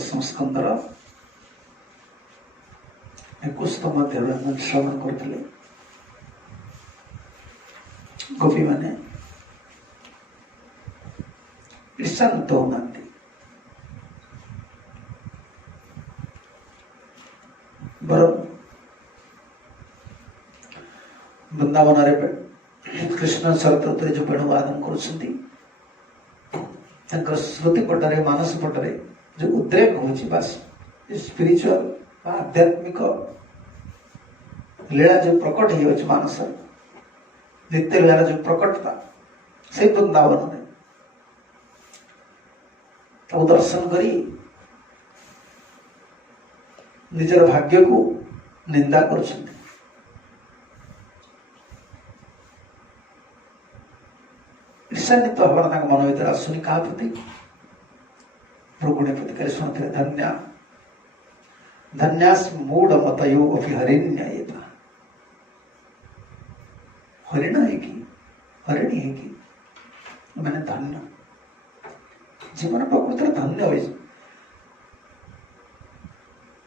संस्कंदर 21तम अध्याय श्रवण करते गोपी मैंने ईर्षान्वित होना बर वृंदावन कृष्ण शरत ऋतु जो वेणुवादन कर स्मृति पटरे मानस पटरे जो उद्रेक हो स्पिरिचुअल आध्यात्मिक लीला जो प्रकट हो मानस नित्य लीला जो प्रकटता से वृंदावन में तो दर्शन करी निजर भाग्य को निंदा कर ईर्षान्वित हमारा मन भर आसुनी क्या प्रति प्रगुणे प्रति कहे शुणुते धन्या धन्यास मूढ़ मतयो अभी हरिण्यता हरिण है कि हरिणी है कि मैंने धन्य जीवन प्रकृति धन्य हो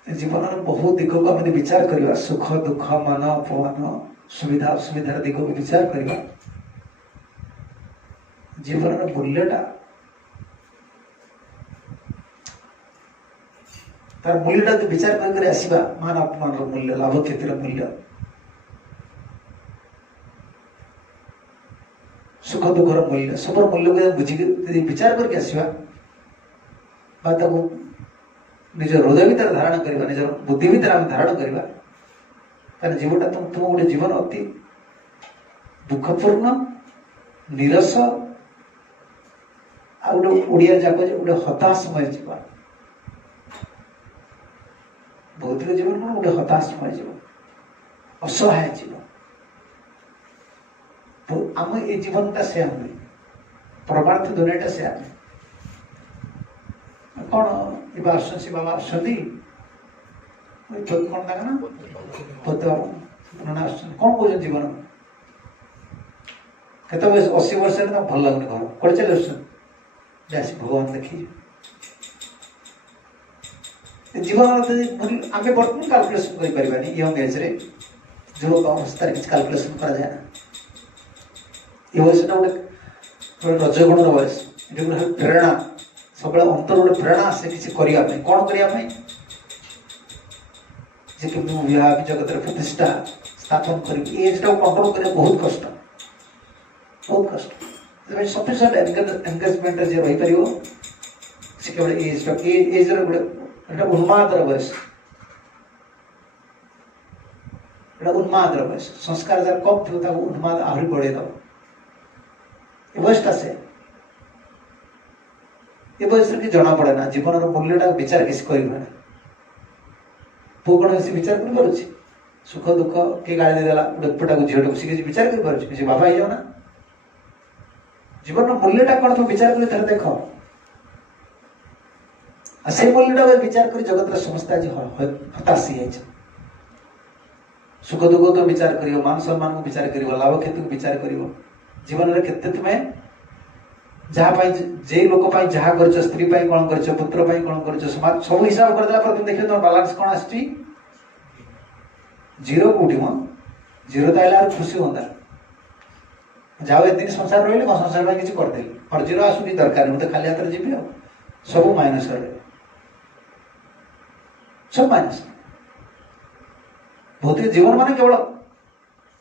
जीवन बहुत दिग को आम विचार करवा सुख दुख मान अपमान सुविधा असुविधार दिग को विचार करवा जीवन मूल्यटा तार मूल्यटा जो विचार कर आसवा मान अपमान मूल्य लाभ क्षतिर मूल्य सुख दुखर मूल्य सब मूल्य को बुझी विचार करके आसवा निज हृदय भीतर धारण करवा निज बुद्धि भीतर आम धारण करवा जीवनटा तुम गोटे जीवन अति दुखपूर्ण निरस आ गोटे ओडिया जाक गोटे हताशमय जीवन भौतिक जीवन कौन गोटे हताशमय जीवन असहाय जीवन तो आम ये जीवनटा से नुहे परमार्थ दुनियाटा से कौन ये बाबा आसुँच कौन ना कौन कौन जीवन केत 80 वर्ष भल लगुनि घर कड़े चले आसी भगवान देखी जीवन आम बर्तमान काल्कुलेसन कर यंग एज युवक अवस्था किसी काल्कुलेसन करा जाए ना ये बयसटा गोटे रजगुण बयस ये गोटे प्रेरणा सब अंतर गोटे प्रेरणा आसे किसी करने कौन करने विवाह जगत प्रतिष्ठा स्थापन कर एजटा कंट्रोल करने बहुत कष्ट सफिशिएंट एंगेजमेंट जे रही पार से केवल एज गोटे उन्मादर बयस उन्मादर बयस संस्कार जार कम थी उन्माद आहरी बढ़ेद ये बयसटा से ये बयस कि जना पड़े ना जीवन मूल्यटा विचार किसी कर पु कौन विचार कर सुख दुख किए गाड़ी देदेला गोटे पुटा को झीटा को सी किसी विचार कर बाबा हो ना जीवन मूल्यटा कौन तुम विचार कर देख से मूल्यटा विचार कर जगत समस्त आज हताशी है सुख दुख तो विचार कर मान सम्मान को विचार कर लाभ क्षति को विचार कर जीवन में केते तुम्हें जहाँ जे लोक जहाँ कर स्त्री कौन कर पुत्र कौन कर समाज सब हिसाब करदेला तुम देखिए तुम बालांस कौन आस जीरो कौटी म जीरो तो आइला खुशी होता जाओ एदिन संसार रही संसार में किसी करदेली और जीरो आसु कि दरकार मुझे खाली हाथ जी सब माइनस सब माइनस भौतिक जीवन मान केवल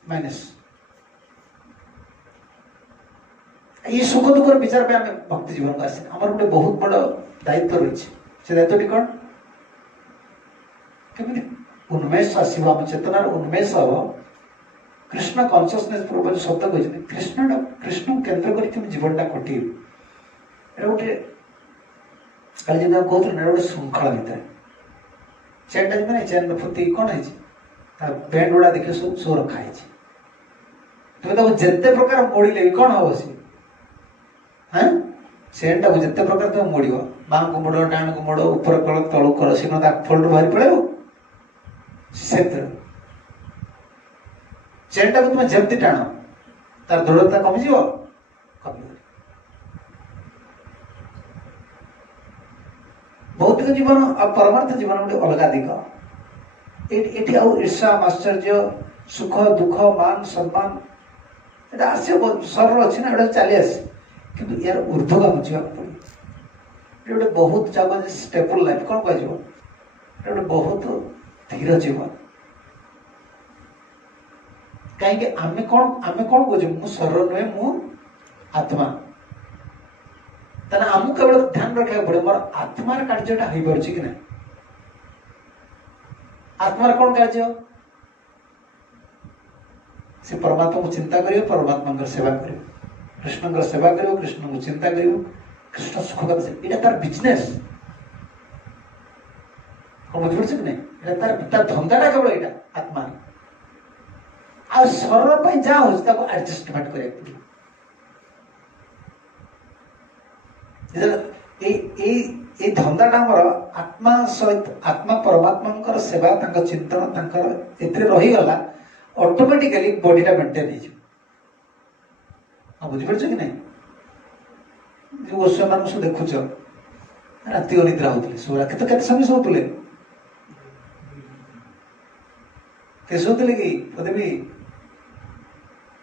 माइनस ये सुख दुखर विचार पे भक्ति जीवन को आसे आम गोटे बहुत बड़ दायित्व रही से दायित्व कौन केमी उन्मेष आसव आम चेतनार उन्मेष हम कृष्ण कॉन्शियसनेस पूर्व शब्द कहते कृष्ण केन्द्र कर जीवनटा कटे गोटे कल जो कहते गोटे श्रृंखला भितर चेनटा जी नहीं चेन फुती कौन है बैंड गुड़ा देखिए सब रखा है तुम्हें जिते प्रकार मोड़े भी कौन हम सी हाँ चेनटा को जिते प्रकार तुम मोड़ बाँ को मोड़ डाण को मोड़ ऊपर कल तलू कर सी फोल्ड बाहरी पड़े चेनटा को तुम जमती टाण तार दृढ़ता कमिज कम भौतिक जीवन और परमार्थ जीवन गोटे अलग दिग। ये ईर्षा माश्चर्य सुख दुख मान सम्मान ये आस सरल अच्छी ना ये चली आस कि यार ऊर्ध्वगामी जावाक पड़े गोटे बहुत जगह स्टेबल लाइफ कौन कह गोटे बहुत धीर जीवन कहीं आम कौन कहे मु शरीर नुहे मु आत्मा आमको केवल ध्यान रखा पड़े मोर आत्मार कार्यटा हो पार कि ना आत्मार कौन कार्य से परमात्मा को चिंता करियो परमात्मा सेवा करियो कृष्ण सेवा करियो कृष्ण को चिंता करियो कृष्ण सुख ये तार बिजनेस कौन बुझे कि नहीं तार धंदाटा केवल यहाँ आत्मा आ शरीर जहाँ हो एडजस्टमेंट करा धंदाटा आमर आत्मा सहित आत्मा परमात्मा सेवा चिंतन रहीगला ऑटोमेटिकली बॉडीटा मेंटेन हो बुझीपार कि नहीं जो गोस्वामी मान सब देखुच राति अनिद्रा होते शोरा के समय शोले के शोले कि कदमी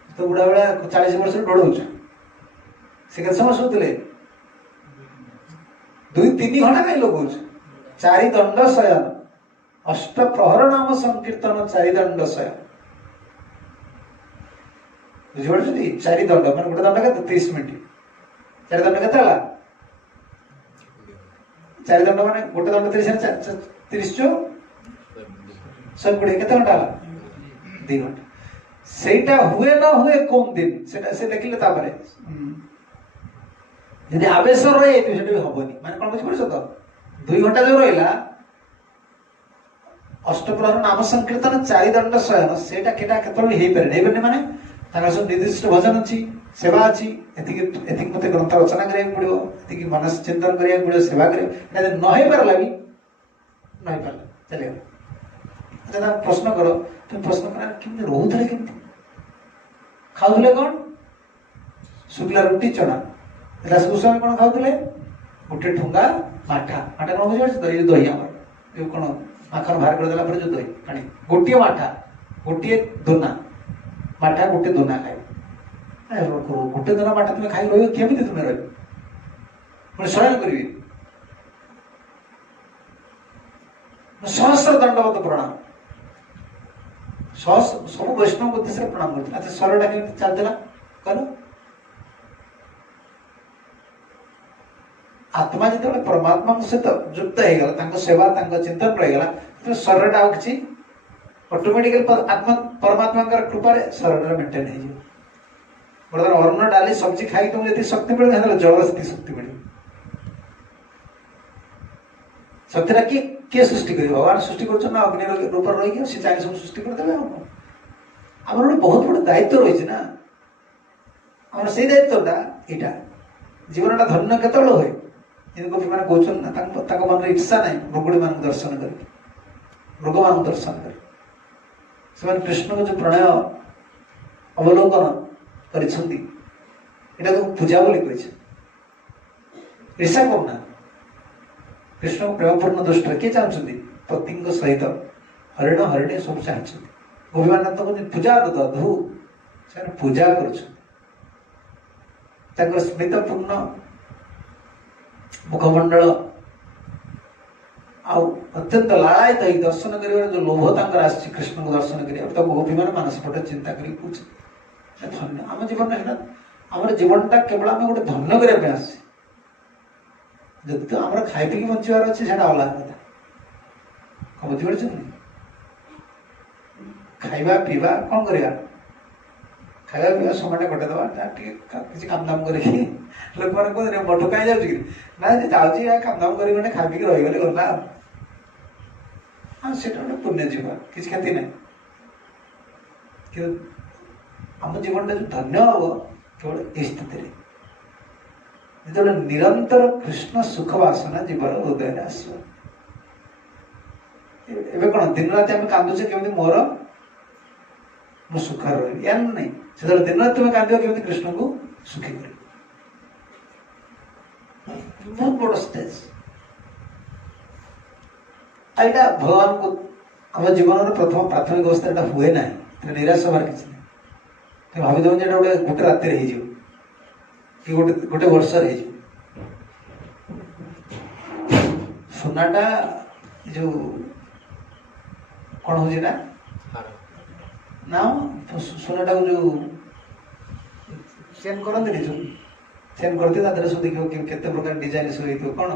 तो बुढ़ा बुढ़ा 40 वर्ष डोड़ से के समय शोले 2-3 घंटा कहीं लगो 4 दंड शयन अष्ट प्रहर नाम संकीर्तन 4 दंड शयन बुझे 4 दंड मान गोटे दंड के 30 मिनट 4 दंड के 4 दंड मान गोटे दंड 30 चो 120 के घंटा 2 घंटा सेटा हुए ना हुए कौन दिन से देखिले तापरे यदि आवेश रही तो भी हबनी माने कौन बुझे तो 2 घंटा जो रहा अष्टप्रहर नाम संकीर्तन 4 दंड शयन सेटा केटा केतल हे पारे माने तार सब निर्दिष्ट भजन अच्छी सेवा अच्छी एतिक मत ग्रंथ रचना करा पड़ो एतिक मनस चिंतन करा पड़ो सेवा कर न हो पारा भी न हो पारा चलिए अच्छा प्रश्न कर तुम प्रश्न कर केमती रोथे केमती खाऊले कौन शुक्ला रुटी चना गोस्वामी कौन खाऊले गोटे ठुंगा माठा माठा कौन बुझे दही दही आम कौन माखन बाहर करदेला जो दही पानी गोटे माठा गोटे दोना माठा गोटे दोना खाए गोटे दोना माठा तुम्हें खाई रही केमी तुम्हें रही शयन करी सहस्र दंडवत प्रणाम सब वैष्णव उद्देश्य प्रणाम करते अच्छा स्वरटा के चलता कल आत्मा जो परमात्मा सहित युक्त होगा सेवा चिंतन रहीगला तो शरीर कि ऑटोमेटिकली आत्मा परमात्मा कृपा शरीर मेंटेन हो बर्तमान अन्न डाली सब्जी खाई तुमको जी शक्ति मिले जल से शक्ति मिले शक्तिटा किए सृष्टि कर भगवान सृष्टि कर अग्नि रूप रही सी चाहिए सब सृष्टि करदे आम गोटे बहुत बड़ा दायित्व रही ना आम से दायित्वटा यहाँ जीवनटा धन्य केत हुए गोपी मैंने कहते ना मन इच्छा ना मृगुड़ी मान दर्शन कर मृग मान दर्शन कर कृष्ण को जो प्रणय अवलोकन कर पूजा बोली कही ईर्षा करना कृष्ण को प्रेमपूर्ण दुष्ट किए चाहते पति सहित हरिण हरिणी सब चाहते गोपी मान तो पूजा दधु से पूजा कर स्मृतपूर्ण मुखमंडल अत्यंत लालायित हो दर्शन कर जो लोभ कृष्ण को दर्शन कर गोपी मान मानस पटे चिंता कर धन्य आम जीवन आम जीवनटा केवल आम गोटे धन्य करने जब तो आम खाई पी बचार अच्छे अलग कथा कौन बुझीपार खाइबा पीवा कौन करवा खाइबा पीवा समय कटेदवा किसी काम दाम कर लोक मैंने कहते मठ कहीं जाऊँगी ना काम दाम कर खाई पी रहीगले गला हाँ से गोटे पुण्य जीवन किसी क्षति ना कि आम जीवन जो धन्य हम केवल ये स्थिति जो निरंतर कृष्ण सुख वासना जीवन हृदय आस कौन दिन रात आम कांदुचे केमी मोर मु सुख रही या नहीं से दिन रात तुम्हें कांद केमी कृष्ण को सुखी कर बहुत बड़ स्टेज ଏଇଟା ଭଗବାନଙ୍କୁ ଆମ ଜୀବନର ପ୍ରଥମ ପ୍ରାଥମିକ ଅବସ୍ଥା ଏଇଟା ହୁଏ ନାହିଁ, ନିରାଶ ହେବାର କିଛି ନାହିଁ। ଭାବିଦେବ ଯେ ଏଇଟା ଗୋଟେ ରାତିରେ ହେଇଯିବ କି ଗୋଟେ ବର୍ଷରେ ହେଇଯିବ। ସୁନାଟା ଯୋଉ କ'ଣ ହଉଛି ନା ସୁନାଟାକୁ ଯୋଉ ଚେନ୍ କରନ୍ତିନି, ଯୋଉ ଚେନ୍ କରିଥିବେ ତା ଦେହରେ ସବୁ ଦେଖିବ କେତେ ପ୍ରକାର ଡିଜାଇନ ସବୁ ହେଇଥିବ, କ'ଣ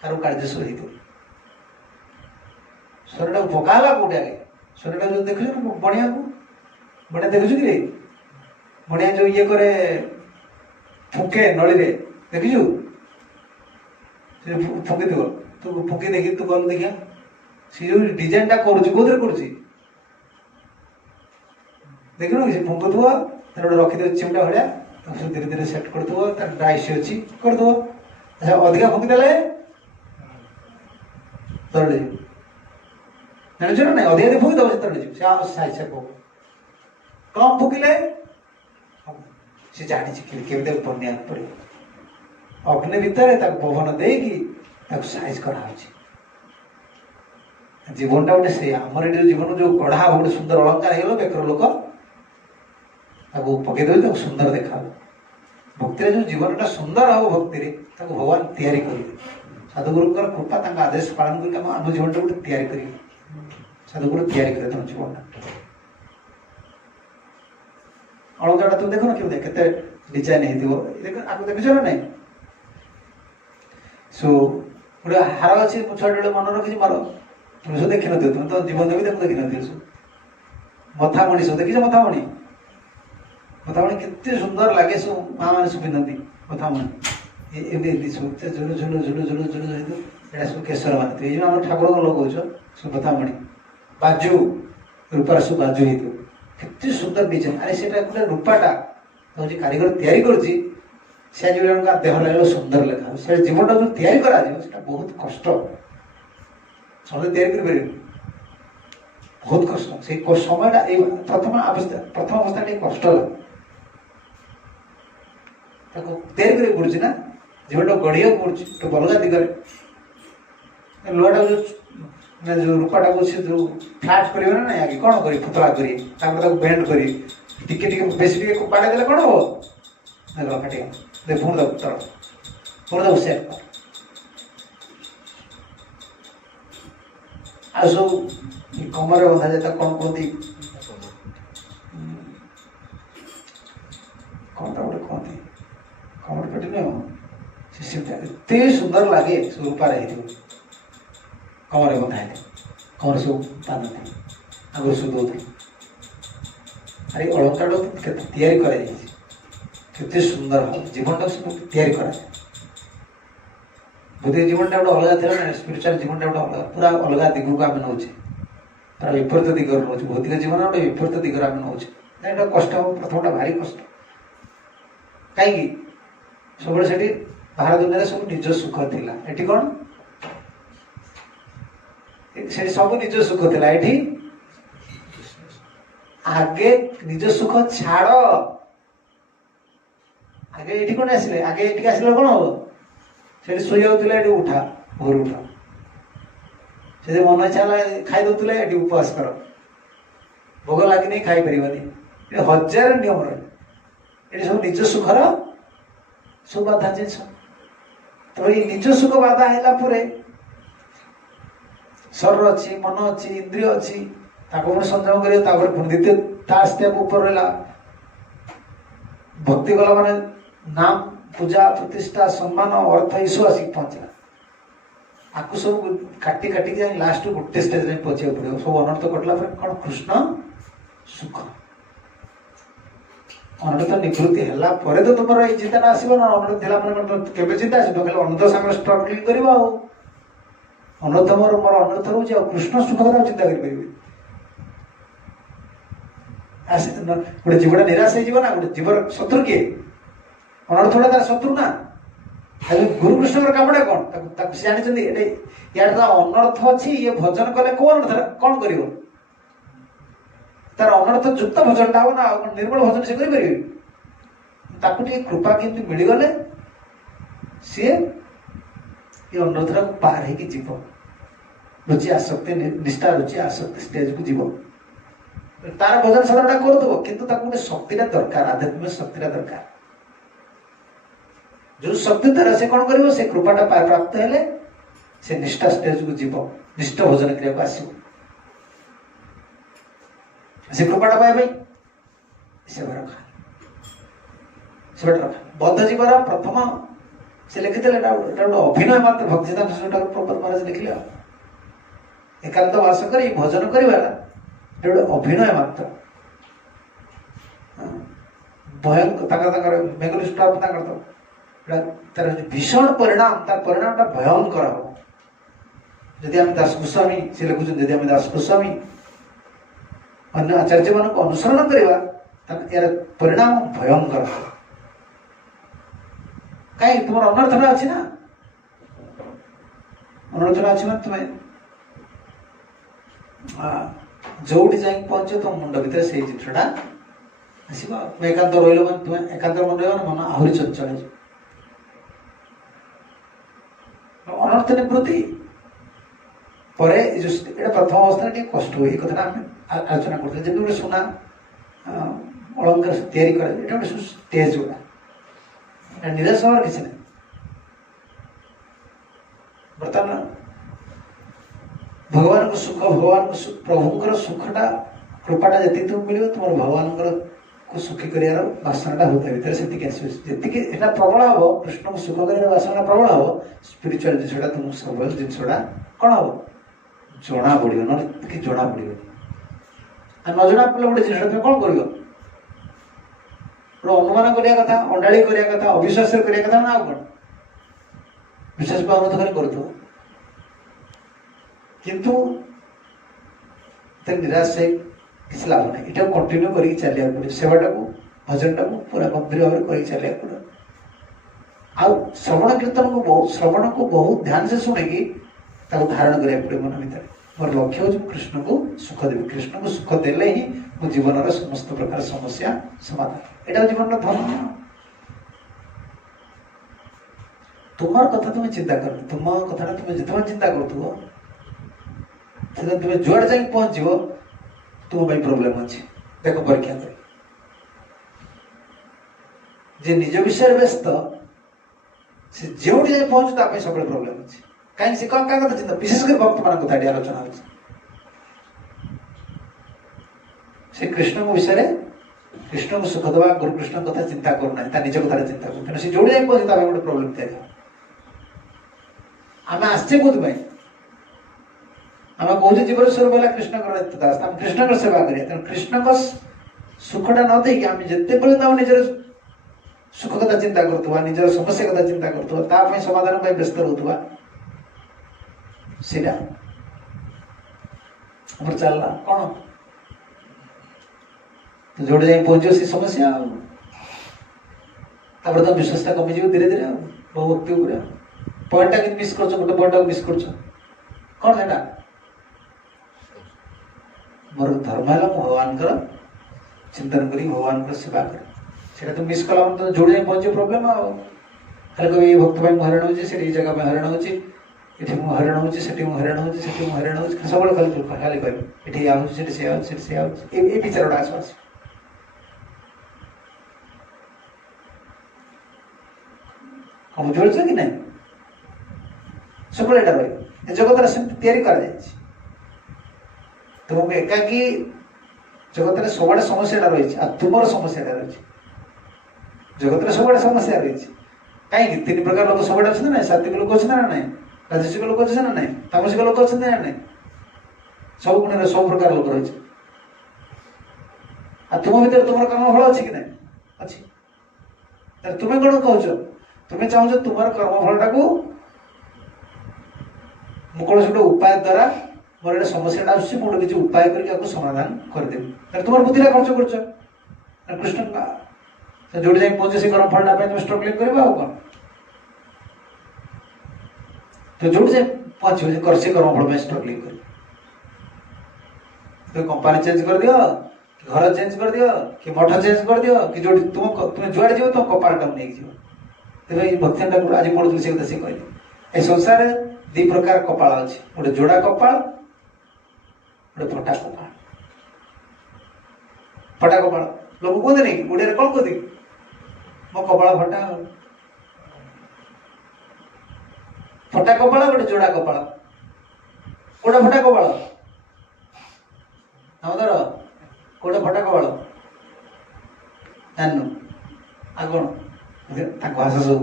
ତାର କାର୍ଯ୍ୟ ସବୁ ହେଇଥିବ। ସୁନାଟାକୁ ପକା ହେଲା କୋଉଠି ଆଗେ? ସୁନାଟା ଯୋଉ ଦେଖୁଛୁ ବଣିଆକୁ, ବଣିଆ ଦେଖୁଛୁ କି ବଣିଆ ଯୋଉ ଇଏ କରେ ଫୁଙ୍କେ ନଳୀରେ, ଦେଖିଛୁ? ସେ ଫୁଙ୍କିଥିବ, ତୁ ଫୁଙ୍କି ଦେଖି ତୁ କଲୁ ଦେଖିଆ। ସେ ଯୋଉ ଡିଜାଇନଟା କରୁଛି କୋଉଥିରେ କରୁଛି ଦେଖିନୁ କି? ସେ ଫୁଙ୍କୁଥିବ, ତାର ଗୋଟେ ରଖିଥିବ ଚିମଟା ଭଳିଆ, ତାକୁ ସବୁ ଧୀରେ ଧୀରେ ସେଟ୍ କରିଥିବ, ତାର ଡାଇସ୍ ଅଛି କରିଥିବ। ଆଚ୍ଛା ଅଧିକା ଫୁଙ୍କିଦେଲେ ତରଳି ଯିବ, ଜାଣିଛୁ ନା ନାଇଁ? ଅଧିକା ଫୁଙ୍କିଦେବ ସେ ତରଳି ଯିବ, ସେ ସାଇଜ ପକ। କମ୍ ଫୁଙ୍କିଲେ ସେ ଜାଣିଛି କେମିତି ବନେଇବାକୁ ପଡ଼ିବ। ଅଗ୍ନି ଭିତରେ ତାକୁ ପବନ ଦେଇକି ତାକୁ ସାଇଜ କରାହେଉଛି। ଜୀବନଟା ଗୋଟେ ସେ ଆମର ଏଠି ଜୀବନ ଯୋଉ ଗଢା ହବ, ଗୋଟେ ସୁନ୍ଦର ଅଳଙ୍କାର ହେଇଗଲ ବେକର ଲୋକ ତାକୁ ପକେଇ ଦେବେ, ତାକୁ ସୁନ୍ଦର ଦେଖାହବ। ଭକ୍ତିରେ ଯୋଉ ଜୀବନଟା ସୁନ୍ଦର ହବ, ଭକ୍ତିରେ ତାକୁ ଭଗବାନ ତିଆରି କରିବେ। ସାଧୁଗୁରୁଙ୍କର କୃପା, ତାଙ୍କ ଆଦେଶ ପାଳନ କରିକି ଆମ ଜୀବନଟା ଗୋଟେ ତିଆରି କରିବେ। ସାଧୁଗୁରୁ ତିଆରି କରିବେ ତମ ଜୀବନଟା। ଅଳଙ୍କାରଟା তুমি ଦେଖୁନ କେମିତି କେତେ ଡିଜାଇନ ହେଇଥିବ, ଆକୁ ଦେଖିଛ ନା ନାଇଁ? ଗୋଟେ ହାର ଅଛି, ମୁଁ ଛୁଆଟେ ବେଳେ ମନେ ରଖିଛି ମୋର, তুমি ସବୁ ଦେଖିନଥିବ, তুমি ତ ଜୀବନ ବି ଦେଖିନଥିବ। ସବୁ ମଥାମଣି ସବୁ ଦେଖିଛ? ମଥାମଣି କେତେ ସୁନ୍ଦର ଲାଗେ, ସବୁ ମା ମାନେ ସବୁ ପିନ୍ଧନ୍ତି ମଥାମଣି। ଏମିତି ସବୁ ଝୁଲୁ ଝୁଲୁ ଝୁଲୁ ଝୁଲୁ ଝୁଲୁ ହେଇଥିବ। ଏଇଟା ସବୁ କେଶର ମାନିଥିବ। ଏଇ ଯୋଉ ଆମର ଠାକୁରଙ୍କ ଲଗଉଛ ସବୁ ମଥାମଣି, ବାଜୁ ରୂପାର ସବୁ ବାଜୁ ହେଇଥିବ, କେତେ ସୁନ୍ଦର ଡିଜାଇନ। ଆରେ ସେଟା ଗୋଟେ ରୂପାଟା ହଉଛି କାରିଗର ତିଆରି କରୁଛି, ସେ ଆଜି ଜଣଙ୍କ ଦେହ ଲାଗିବ ସୁନ୍ଦର ଲେଖା। ସେ ଜୀବନଟା ଯୋଉ ତିଆରି କରାଯିବ ସେଟା ବହୁତ କଷ୍ଟ, ସମସ୍ତେ ତିଆରି କରିପାରିବେ, ବହୁତ କଷ୍ଟ। ସେଇ ସମୟଟା ଏଇ ପ୍ରଥମ ଅବସ୍ଥା ଟିକେ କଷ୍ଟ ଲାଗେ, ତାକୁ ତିଆରି କରିବାକୁ ପଡୁଛି ନା, ଜୀବନଟା ଗଢିବାକୁ ପଡୁଛି ଗୋଟେ ଅଲଗା ଦିଗରେ। ଲୁହାଟାକୁ ଯୋଉ ରୂପାଟାକୁ ସେ ଯୋଉ ଫ୍ଲାଟ୍ କରିବ ନା ନାଇଁ, ଆଗେ କ'ଣ କରିବି? ପତଳା କରି, ତାପରେ ତାକୁ ବେଣ୍ଡ କରି ଟିକେ ଟିକେ ବେଶୀ ଟିକେ ବାଡ଼େଇ ଦେଲେ କ'ଣ ହବ? ଫାଟିବ। ପୁଣି ଦେବୁ ତଳ, ପୁଣି ଦେବୁ ସେଟ୍। ଆଉ ସବୁ କମରେ ବନ୍ଧାଯାଏ, ତାକୁ କ'ଣ କୁହନ୍ତି? କ'ଣଟା ଗୋଟେ କୁହନ୍ତି, କମର ପେଟି ନୁହେଁ, ସେଟା ଏତେ ସୁନ୍ଦର ଲାଗେ, ସବୁ ରୂପାରେ ହେଇଥିବ, କମରେ ବନ୍ଧା ହେଇଥିବ, କମରେ ସବୁ ବାନ୍ଧନ୍ତି, ଆଗରୁ ସବୁ ଦଉଥିଲେ। ଆରେ ଅଳଙ୍କାରଟାକୁ କେତେ ତିଆରି କରାଯାଇଛି, କେତେ ସୁନ୍ଦର ହବ, ଜୀବନଟାକୁ ସବୁ ତିଆରି କରାଯାଏ। ଭୌତିକ ଜୀବନଟା ଗୋଟେ ଅଲଗା ଥିଲା ନା, ସ୍ପିରିଚୁଆଲ ଜୀବନଟା ଗୋଟେ ଅଲଗା, ପୁରା ଅଲଗା ଦିଗକୁ ଆମେ ନେଉଛେ, ପୁରା ବିପରୀତ ଦିଗରେ ନେଉଛୁ। ଭୌତିକ ଜୀବନ ଗୋଟେ ବିପରୀତ ଦିଗରେ ଆମେ ନେଉଛେ। ଏଇଟା କଷ୍ଟ ହବ, ପ୍ରଥମଟା ଭାରି କଷ୍ଟ। କାହିଁକି? ସବୁବେଳେ ସେଠି ବାହାର ଦୁନିଆରେ ସବୁ ନିଜ ସୁଖ ଥିଲା, ଏଠି କ'ଣ? ସେଠି ସବୁ ନିଜ ସୁଖ ଥିଲା, ଏଠି ଆଗେ ନିଜ ସୁଖ ଛାଡ଼, ଆଗେ ଏଠି କ'ଣ ଆସିଲେ, ଆଗେ ଏଠିକି ଆସିଲେ କ'ଣ ହବ? ସେଠି ଶୋଇଯାଉଥିଲେ, ଏଠି ଉଠା, ଭୋର ଉଠା। ସେଠି ମନ ଇଚ୍ଛା ହେଲା ଖାଇ ଦଉଥିଲେ, ଏଠି ଉପବାସ କର, ଭୋଗ ଲାଗିନି ଖାଇପାରିବନି। ଏଠି ହଜାର ନିୟମ ରହିଲା। ଏଠି ସବୁ ନିଜ ସୁଖର ସବୁ ବାଧା ଜିନିଷ। ତେଣୁ ଏଇ ନିଜ ସୁଖ ବାଧା ହେଲା ପରେ ଶରୀର ଅଛି, ମନ ଅଛି, ଇନ୍ଦ୍ରିୟ ଅଛି, ତାକୁ ପୁଣି ସଂଯମ କରିବ। ତାପରେ ପୁଣି ଦ୍ୱିତୀୟ ତା ସ୍ଟେପ୍ ଉପରେ ରହିଲା ଭକ୍ତି ଗଲା, ମାନେ ନାମ, ପୂଜା, ପ୍ରତିଷ୍ଠା, ସମ୍ମାନ, ଅର୍ଥ, ଏସବୁ ଆସିକି ପହଞ୍ଚିଲା। ଆକୁ ସବୁ କାଟି କାଟିକି ଯାଇ ଲାଷ୍ଟ ଗୋଟେ ଷ୍ଟେଜରେ ପହଞ୍ଚିବାକୁ ପଡ଼ିବ। ସବୁ ଅନର୍ଥ କଟିଲା ପରେ କ'ଣ? କୃଷ୍ଣ ସୁଖ। ଅନର୍ଥ ନିବୃତ୍ତି ହେଲା ପରେ ତ ତୁମର ଏଇ ଚିନ୍ତାଟା ଆସିବ ନା। ଅନର୍ଥ ଥିଲା ମାନେ କେବେ ଚିନ୍ତା ଆସିବ? ଖାଲି ଅନର୍ଥ ସାଙ୍ଗରେ ଷ୍ଟ୍ରଗଲିଂ କରିବ। ଆଉ ଅନର୍ଥ ମୋର ଅନର୍ଥ ରହୁଛି, ଆଉ କୃଷ୍ଣ ସୁଖ କଥା ଚିନ୍ତା କରିପାରିବି। ଗୋଟେ ଜୀବଟା ନିରାଶ ହେଇଯିବ ନା। ଗୋଟେ ଜୀବର ଶତ୍ରୁ କିଏ? ଅନର୍ଥଟା ତାର ଶତ୍ରୁ ନା। ଗୁରୁ କୃଷ୍ଣଙ୍କର କାମଟା କ'ଣ? ତାକୁ ସେ ଜାଣିଛନ୍ତି ୟାର ତ ଅନର୍ଥ ଅଛି, ଇଏ ଭଜନ କଲେ କୋଉ ଅନର୍ଥ କ'ଣ କରିବ? ତାର ଅନର୍ଥ ଯୁକ୍ତ ଭଜନଟା ହବ ନା, ଆଉ କ'ଣ ନିର୍ମଳ ଭଜନ ସେ କରିପାରିବେ? ତାକୁ ଟିକେ କୃପା କେମିତି ମିଳିଗଲେ ସିଏ ଏ ଅନର୍ଥଟାକୁ ପାର ହେଇକି ଯିବ। रुचि आसक्ति निष्ठा रुचि आसक्ति स्टेज को जीव तार भजन साधना करदो किंतु ताको गोटे शक्तिटा दरकार आध्यात्मिक शक्तिटा दरकार जो शक्ति द्वारा से कौन करिवो से कृपाटा प्राप्त हेले से निष्ठा स्टेज को जीव निष्ठ भजन क्रिया को आसीबो से कृपाटा पाए भाई से रखा बौद्ध जीवर प्रथम से लिखिते अभिनय मात्र भक्तिसिद्धांत ठाकुर प्रभुपाद महाराज लिखिले एकांत वास कर भजन कर अभिनय मात्र भयंकर मेघली स्टाफ तार भीषण परिणाम तार परिणाम भयंकर हम जदि आम दास गोस्वामी से लिखुन जदि आम दास गोस्वामी अन्य आचार्य मान अनुसरण करवा यार परिणाम भयंकर कहीं तुम अनर्थना अच्छी ना अनर्थना अच्छी मैं तुम्हें जोटी जाए पहुंचे तुम मुंड भर से जिनटा आसो तुम एकांत रही मैं तुम्हें एकांत मन रहा मन आहरी चंचल अनर्थ निवृत्ति पर प्रथम अवस्था कष्ट हुए कथा आलोचना करते जब गोटे सुना अलंकार तैयारी करे गोटे स्टेज गुड़ा निराश हमार किसी ना बर्तमान भगवान को सुख भगवान को प्रभुंर सुखटा कृपाटा जी तुम मिल तुम भगवान को सुखी कर बासनाटा होता है जी प्रबल हम कृष्ण को सुख कर बासना प्रबल हम स्पिरिचुअल जिनसा तुम सब जिनसा कौन हम जना पड़ो न कि जना पड़ो न जना पड़े गोटे जिन तुम कौन कर अनुमान करिया कथा अंडाड़ी करिया कथा अविश्वास करिया कथा ना कौन विश्वास अनुरोध खाली कर किंतु निराश से किसी लाभ ना ये कंटिन्यू करके चलिया पड़े सेवाटा को भजनटा को पूरा गंभीर भाव कर चलिया पड़े आउ श्रवण कीर्तन को बहुत श्रवण को बहुत ध्यान से शुणिकी धारण करा पड़े मन भर मोर लक्ष्य हूँ कृष्ण को सुख देवी कृष्ण को सुख देले ही मो जीवन समस्त प्रकार समस्या समाधान यहाँ जीवन धर्म तुम कथा तुम चिंता कर तुम कथा तुम जिते चिंता करूँ तुम जुआड़ जाए पहुंच तुम प्रोब्लेम अच्छे देख परीक्षा कर जे निज विषय व्यस्त से जो जाए पहुंचता सब प्रोब्लेम अच्छे कहीं से क्या कथा चिंता विशेषकर भक्त मान कथा आलोचना हो कृष्ण को विषय कृष्ण को सुख दवा गुरु कृष्ण कथा चिंता करना निज कथा चिंता कर जो जाए पहुंचता गोटे प्रोब्लेम तैयारी आम आसचे कौन आम कहे जीवन स्वरूप है कृष्ण दास कृष्ण सेवा करें कृष्ण सुखटा न देकी आम जिते निजर सुख कथा चिंता करुवा निजर समस्या कथा चिंता करुवा समाधान व्यस्त रोकवा सीधा चलना कौन तो जोड़े जाए पहुंचो सी समस्या तो विश्वासटा कमिज धीरे धीरे बहु भक्ति पॉइंटा कि मिस कर गोटे पॉइंट मिस कर कौन है मोर धर्म है भगवान चिंतन करी भगवान सेवा कर तो मिस कला तो जोड़े जाए पहुंचे प्रोब्लेम खाली कभी भक्त भाई हरण हो जगह में हरण हो हरण हो हरण हो हरण हो सब खाली कह ये विचार आस आस हम जोड़ कि नहीं सब रही जगत या तुमको एकाकी जगत सब समस्या रही तुम समस्या रही जगत सब समस्या रही कहीं तीन प्रकार लोग सब अच्छे ना सात्विक लोग अच्छे ना ना राजस्विक लोग अच्छे ना ना तामसिक लोग अच्छे ना ना सब गुण सब प्रकार लोग रही तुम भर तुम कर्म फल अच्छी कि ना अच्छी तुम्हें कौन कह तुम्हें चाहो तुम कर्मफलटा को कौन गोटे उपाय द्वारा मोर गोटे समस्या आस किसी उपाय करके समाधान करदेवी तुम बुद्धिटा खर्च कर कृष्ण जो जाए पहुंचे से कर्म फलटा तुम स्ट्रगलिंग कर कौन तो जो जाए पहुंचे कर से कर्म फल स्ट्रगलिंग कर तो कंपनी चेंज कर दियो कि घर चेंज कर दियो कि मठ चेंज कर दियो कि जो तुम जुआड़े जीव तुम कपाल टाइम नहीं जीव तेज भक्ति आज पढ़ुल से कह संसार दी प्रकार कपाल अच्छे, गोटे जोड़ा कपाल, गोटे फटा कपाल। फटा कपाल लोग कहते नहीं ओडिया कौन कहते मो कपाल फटा। फटा कपाल गोटे जोड़ा कपाल, गोटे फटा कपाल हमदर गोटे फटा कपाल जानू आ कौन भाषा सब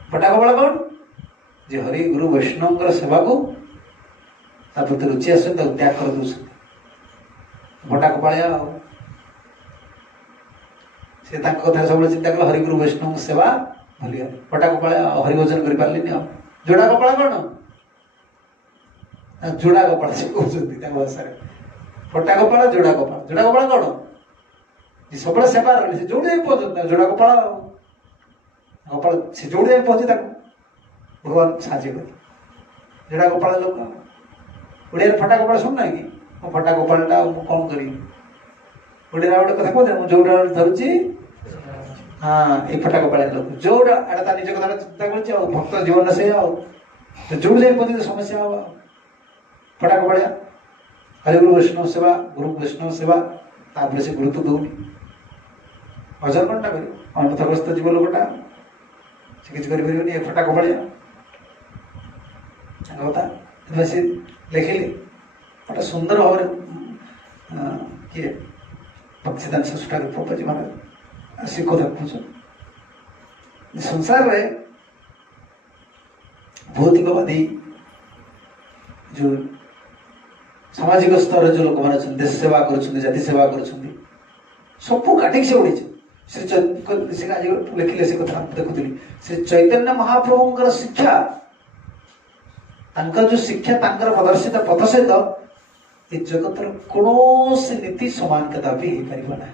फटा कपाल कौन जे हरि गुरु वैष्णव सेवा को प्रति रुचि आस त्याग कर दे फटा कपालिया से कथा सब चिंता कल हरिगुरु वैष्णव सेवा भूलिया फटा कपालिया हरिभजन कर पारे। जोड़ा कपाल कौन जोड़ा कपाल से कहते भाषा फटा कपाल जोड़ा कपाल। जोड़ा कपाल कौन सब सेवा रही जो पहुंचते जोड़ा कपाल कपाल से जो पहुंचे भगवान साजे कर जोड़ा कपाल लोक ओडिया फटा कपाल शुणुना कि मो फटा कपालटा कौन करी ओडिया गोटे कथा कहते जोड़ा धरुची हाँ ये फटा कपाल लोक जोड़ा एटा निज कथा चिंता कर भक्त जीवन से जो जाए पहुंचे समस्या हम फटा कपालिया हरिगुरु वैष्णव सेवा गुरु वैष्णव सेवा तापर से गुरुत्व दौनी भजन कौनटा कर अनर्थग्रस्त जीव लोकटा से किसी कर फटा कपालिया कथा से लिखिले गोटे सुंदर भाव किए भक्तिदान सष्टा प्रभुजी महाराज से कथा कहते संसार रे भौतिकवादी जो सामाजिक स्तर जो लोक मैंने देश सेवा कर जाति सेवा कर सबू काटिक से उड़ी श्री आज लिखिले से कथा देखुली श्री चैतन्य महाप्रभुंर शिक्षा जो शिक्षा प्रदर्शित पथ सहित ये जगत कौन नीति समान कदापि हो पार ना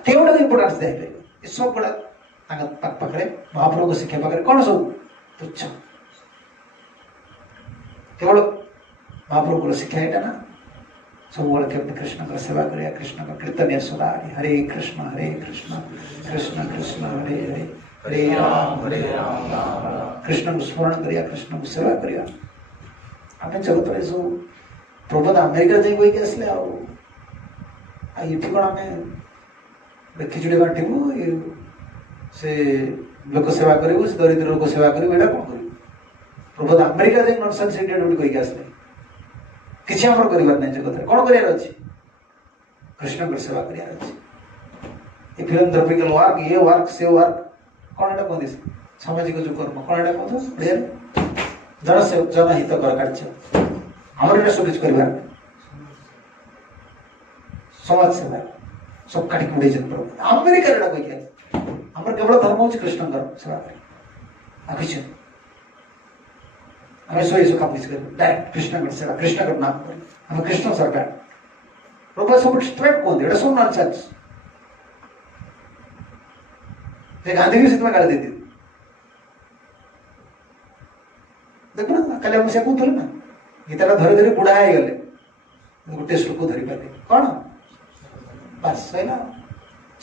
केवड़ा इंपोर्टान्स दे सब गुड़ा पाखे महाप्रभु शिक्षा पाखे कौन सब तुच्छ केवल महाप्रभु शिक्षा यहाँ ना सब केवल कृष्ण सेवा करिया कृष्ण कीर्तन सदा हरे कृष्ण कृष्ण कृष्ण हरे हरे हरे राम कृष्ण को स्मरण करिया कृष्ण को सेवा करिया आम जगत में सब प्रबोध अमेरिका जाए कहीकि आसले ये कौन आम खिचुड़ी बांटू से लोक सेवा करूँ से दरिद्र लोक सेवा करूँ यहाँ कौन कर प्रबोध अमेरिका जाए नॉनसेंस इंडिया कहीकि आसले किसी आम कर जगत कौन कर कृष्ण को सेवा कर फिलंथ्रोपिकल वर्क ये वर्क से वर्क कौन एटा कहते सामाजिक जो कर्म कौन एटा कहते जनहित कर कार्य आमर एटा सब किसी कर समाज सेवा सब काटिक उड़े अमेरिका एटा कहीकि आमर केवल धर्म हूँ कृष्ण सेवा कर किसी आम सब काम किसी डायरेक्ट कृष्ण सेवा कृष्ण नाम कर आम कृष्ण सरकार प्रभु सब स्ट्रेट कहते सब नॉनसेंस गांधी भी से गाड़ी देती देख ना कल हम से कहते ना गीता धरी धरी बुढ़ा हो गले गोटे श्लोक धरी पारे कौन बस सैला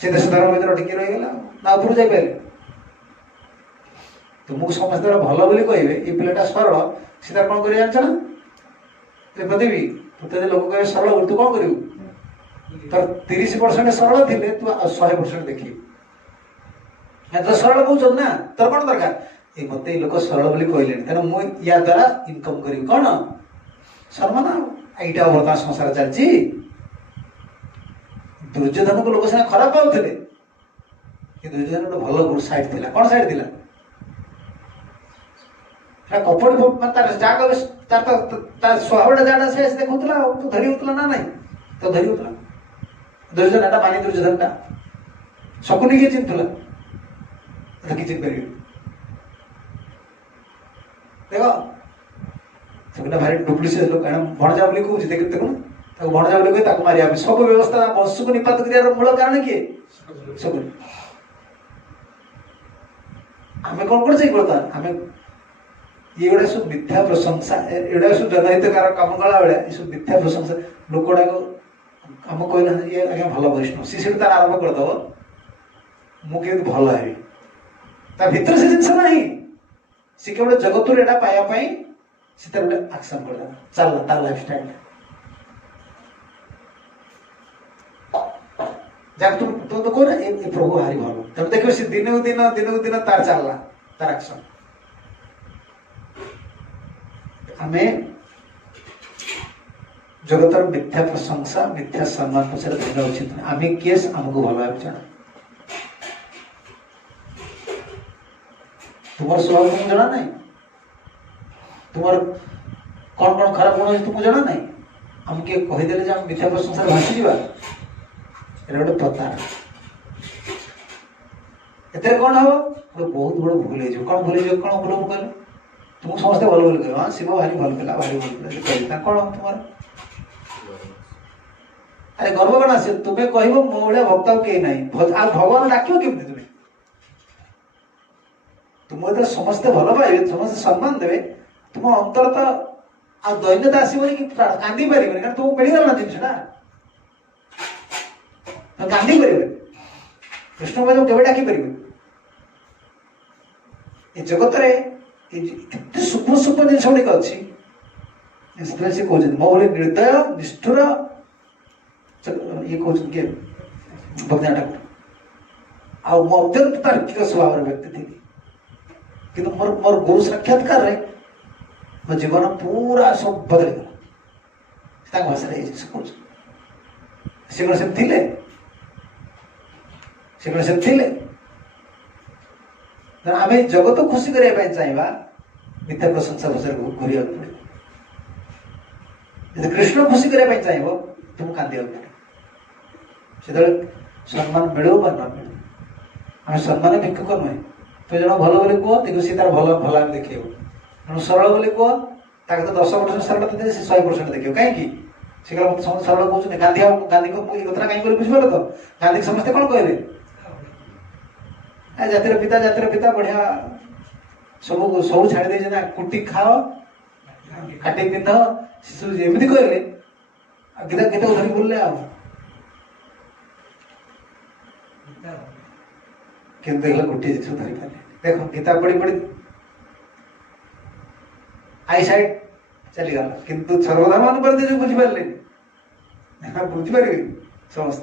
से देश धर्म भर टिके रहीगला ना उपरू जापारे तुमको समस्त भल बोली कहे ये पिलाटा सरल सी तार कौन कर जानछ ना देवी तुझे लोक कहे सरल तू कौन करू तर 30% सरल थे तू 100% देखी तो सरल कौन ना तर कौन दरकार ये मत लोक सरल बोली कहले तेना मुझे या द्वारा इनकम करी कौन शर्मा यहाँ बर्तमान संसार चलती दुर्योधन को लोक सीना खराब पाते दुर्योधन गोटे भल गुड साइड थी कौन साइड थी कपट तार स्वभाव जहाँ से देखा तो धरी होता ना ना तो धरी होता दुर्योधन एटा मानी दुर्योधन टा सबको नहीं चिंतुला किसी कर देख से भारी डुप्लीसियस लोक भणजा बोली कहूँ देख देखो भणजा बोली कह मारे सब व्यवस्था वंश को निपात कर मूल कारण किए सब आम कौन कर बर्तमान आम ये गुड़ा सब मिथ्या प्रशंसा एड़ा सब जनहितकार कम कला बेले ये सब मिथ्या प्रशंसा लोक गुड़ाक आम कहना ये आज्ञा भल वैष्णव सी तार आरंभ करदेव मुझे भल है भितर से जिनस ना सी केवल जगत एटा पाया से गोटे आक्शन कर चलना तार लाइफ स्टाइल जब तुम तो कहो ना ये प्रभु हारी भल तब देखो सी दिन को दिन तार चलना तार आक्शन आम जगतर मिथ्या प्रशंसा मिथ्या सम्मान पछाड़ देना उचित आम किए आमको भल भाव जाना तुम स्वभाव तुमको जना नहीं तुम कौन कौन खराब गुण तुमको जना नहीं आम किए कहीदे हम मिथ्या प्रशंसा भासी जावा गोटे प्रतार एते कौन हम बहुत बड़ भूल हो कौन भूल कौन भूल कहल तुमको समस्ते भल बोल कह हाँ शिव भारी भल पिला भारी भल पिला कौन हम तुम अरे गर्व कौन आस तुम्हें कह मो भाया भक्त कहीं ना भगवान डाक केमी तुम्हें तुम जो समस्ते भल पाइबे समस्ते सम्मान देवे तुम अंतर तो आ दैन्यता आसबनी कि कांदी पारे कारण तुमको मिलगला ना जिनसा कांदी पारे कृष्ण को केवे डाक पारे ये जगत में सूक्ष्म सूक्ष्म जिन गुड़िक अच्छी से कहते मो भाई निर्दय निष्ठुर ये कहते किए भक्ति ठाकुर आ अत्यंत तार्किक स्वभाव व्यक्ति थी कि मोर मोर गुरु साक्षात्कार रे मो जीवन पूरा सब बदल गला भाषा से कौन से थे आम जगत खुशी करने चाहिए मिथ्या प्रशंसा पछाड़ घूरिया पड़े यदि कृष्ण खुशी करने चाहिए तुम कांदा पड़े से सम्मान मिल न मिल आम सम्मान भिक्षुक नुहे तो जन भल बोली कह देखो सी तार भल भला देखेब जन सरल बोली कह ताके तो 10% सरल दे से 100% देखियो कहीं से कहला मत सरल कहउछ गांधी को ये कथा कहीं बुझ पार तो गांधी समस्ते कौन कहले जातिर पिता बढ़िया सब सब छाड़ दे ना कुटी खाओ काटी पिंध एमती कहले गीता गीता धरिक बोलले किंतु गोटे जिस धरी पारे देख गीता पढ़ी पढ़ी आई साइड चलीगला किंतु सर्वधर्म जो बुझिपारे बुझिपारे समस्त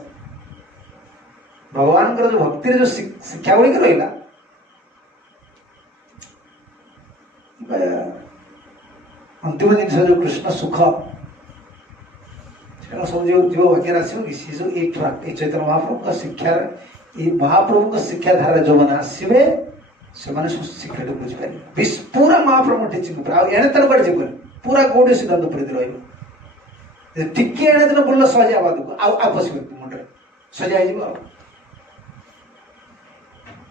भगवान जो भक्ति जो शिक्षा गुड़िक रहा अंतिम जिन जो कृष्ण सुख सब जो जीव भाग्य आसो कि सी जो एक चैतन्य महाप्रभु का शिक्षा ये महाप्रभु का शिक्षा धारा जो मैंने आसवे से शिक्षा बुझिपारे पूरा महाप्रभु टीचिंग एणे तर कड़े जीवन पूरा गोटे सिद्धांत प्रीति रे एणे दिन बोल सहज आवाद को आस मुंडे सजा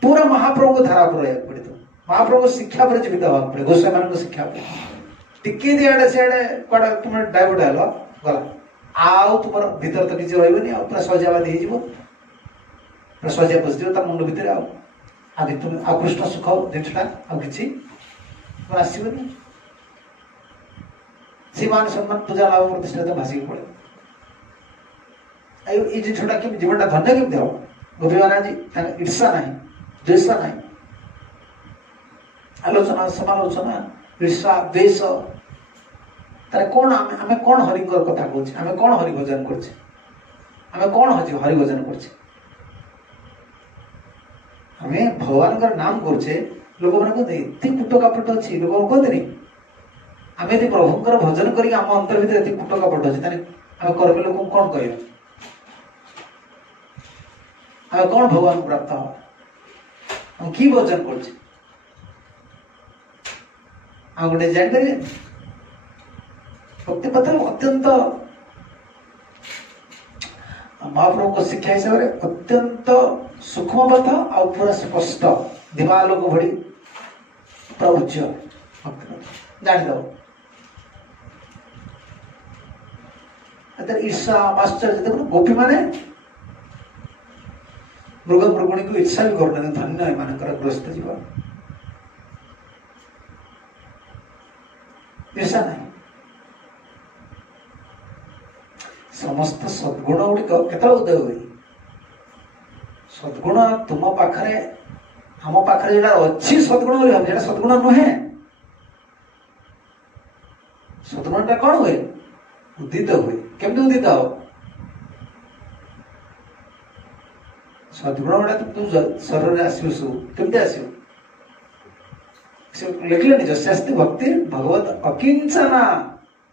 पूरा महाप्रभु को धारा पर रहा पड़े तो महाप्रभु शिक्षा पर जीवित हवा पड़े गोस्वामी मान शिक्षा टिके दिआड़े सियाड़े कड़ा तुम डाइवर्ट हेल गला आउ तुम भीतर तो किसी रही पूरा सजावाद हो सजा पशिज मुंड भितर आगे तुम आकृष्ण सुख जिनसा आसी सी मान सम्मान पूजा लाभ प्रतिष्ठा तो भाषिक पड़े ये जिनसा कि जीवन धन्य केमती हम गोपी महाराज ईर्षा ना द्वेषा ना आलोचना समालोचना ईर्षा द्वेष तार कौन आम कौन हरिंगर कथा कहे आम कौन हरिभजन करें कौन हरिभजन करें आम भगवान का नाम करुचे लोक मैंने कहते कुट कापट अच्छी लोक कहते आम यदि प्रभुंर भजन करके आम अंतर भर ये कुट कापट अच्छे आम कर्म लोक कौन कह कौन भगवान को प्राप्त हम हम कि भजन कर गोटे जानपारे भक्ति पथ अत्यंत महाप्रभु को शिक्षा हिसाब से अत्यंत सूक्ष्म पथ आ पूरा स्पष्ट दिवालोक भड़ी प्रभुज भक्ति पथ जानीदेव ईर्षा आश्चर्य देखो गोपी माने मृग मृगुणी को ईर्षा भी करना धन्य एम ग्रस्त जीवन ईर्षा नहीं समस्त सद्गुण गुड़िक केत उदय हुए सद्गुण तुम पाखे आम पाखे जो अच्छी सद्गुण भाव सद्गुण नुहे सद्गुणटा कौन हुए उदित हुए केमती उदित हो सद्गुण गुड़ा तुम शरीर आसो सब केमती आसो लिखले जस्यास्ति भक्ति भगवत अकिंचना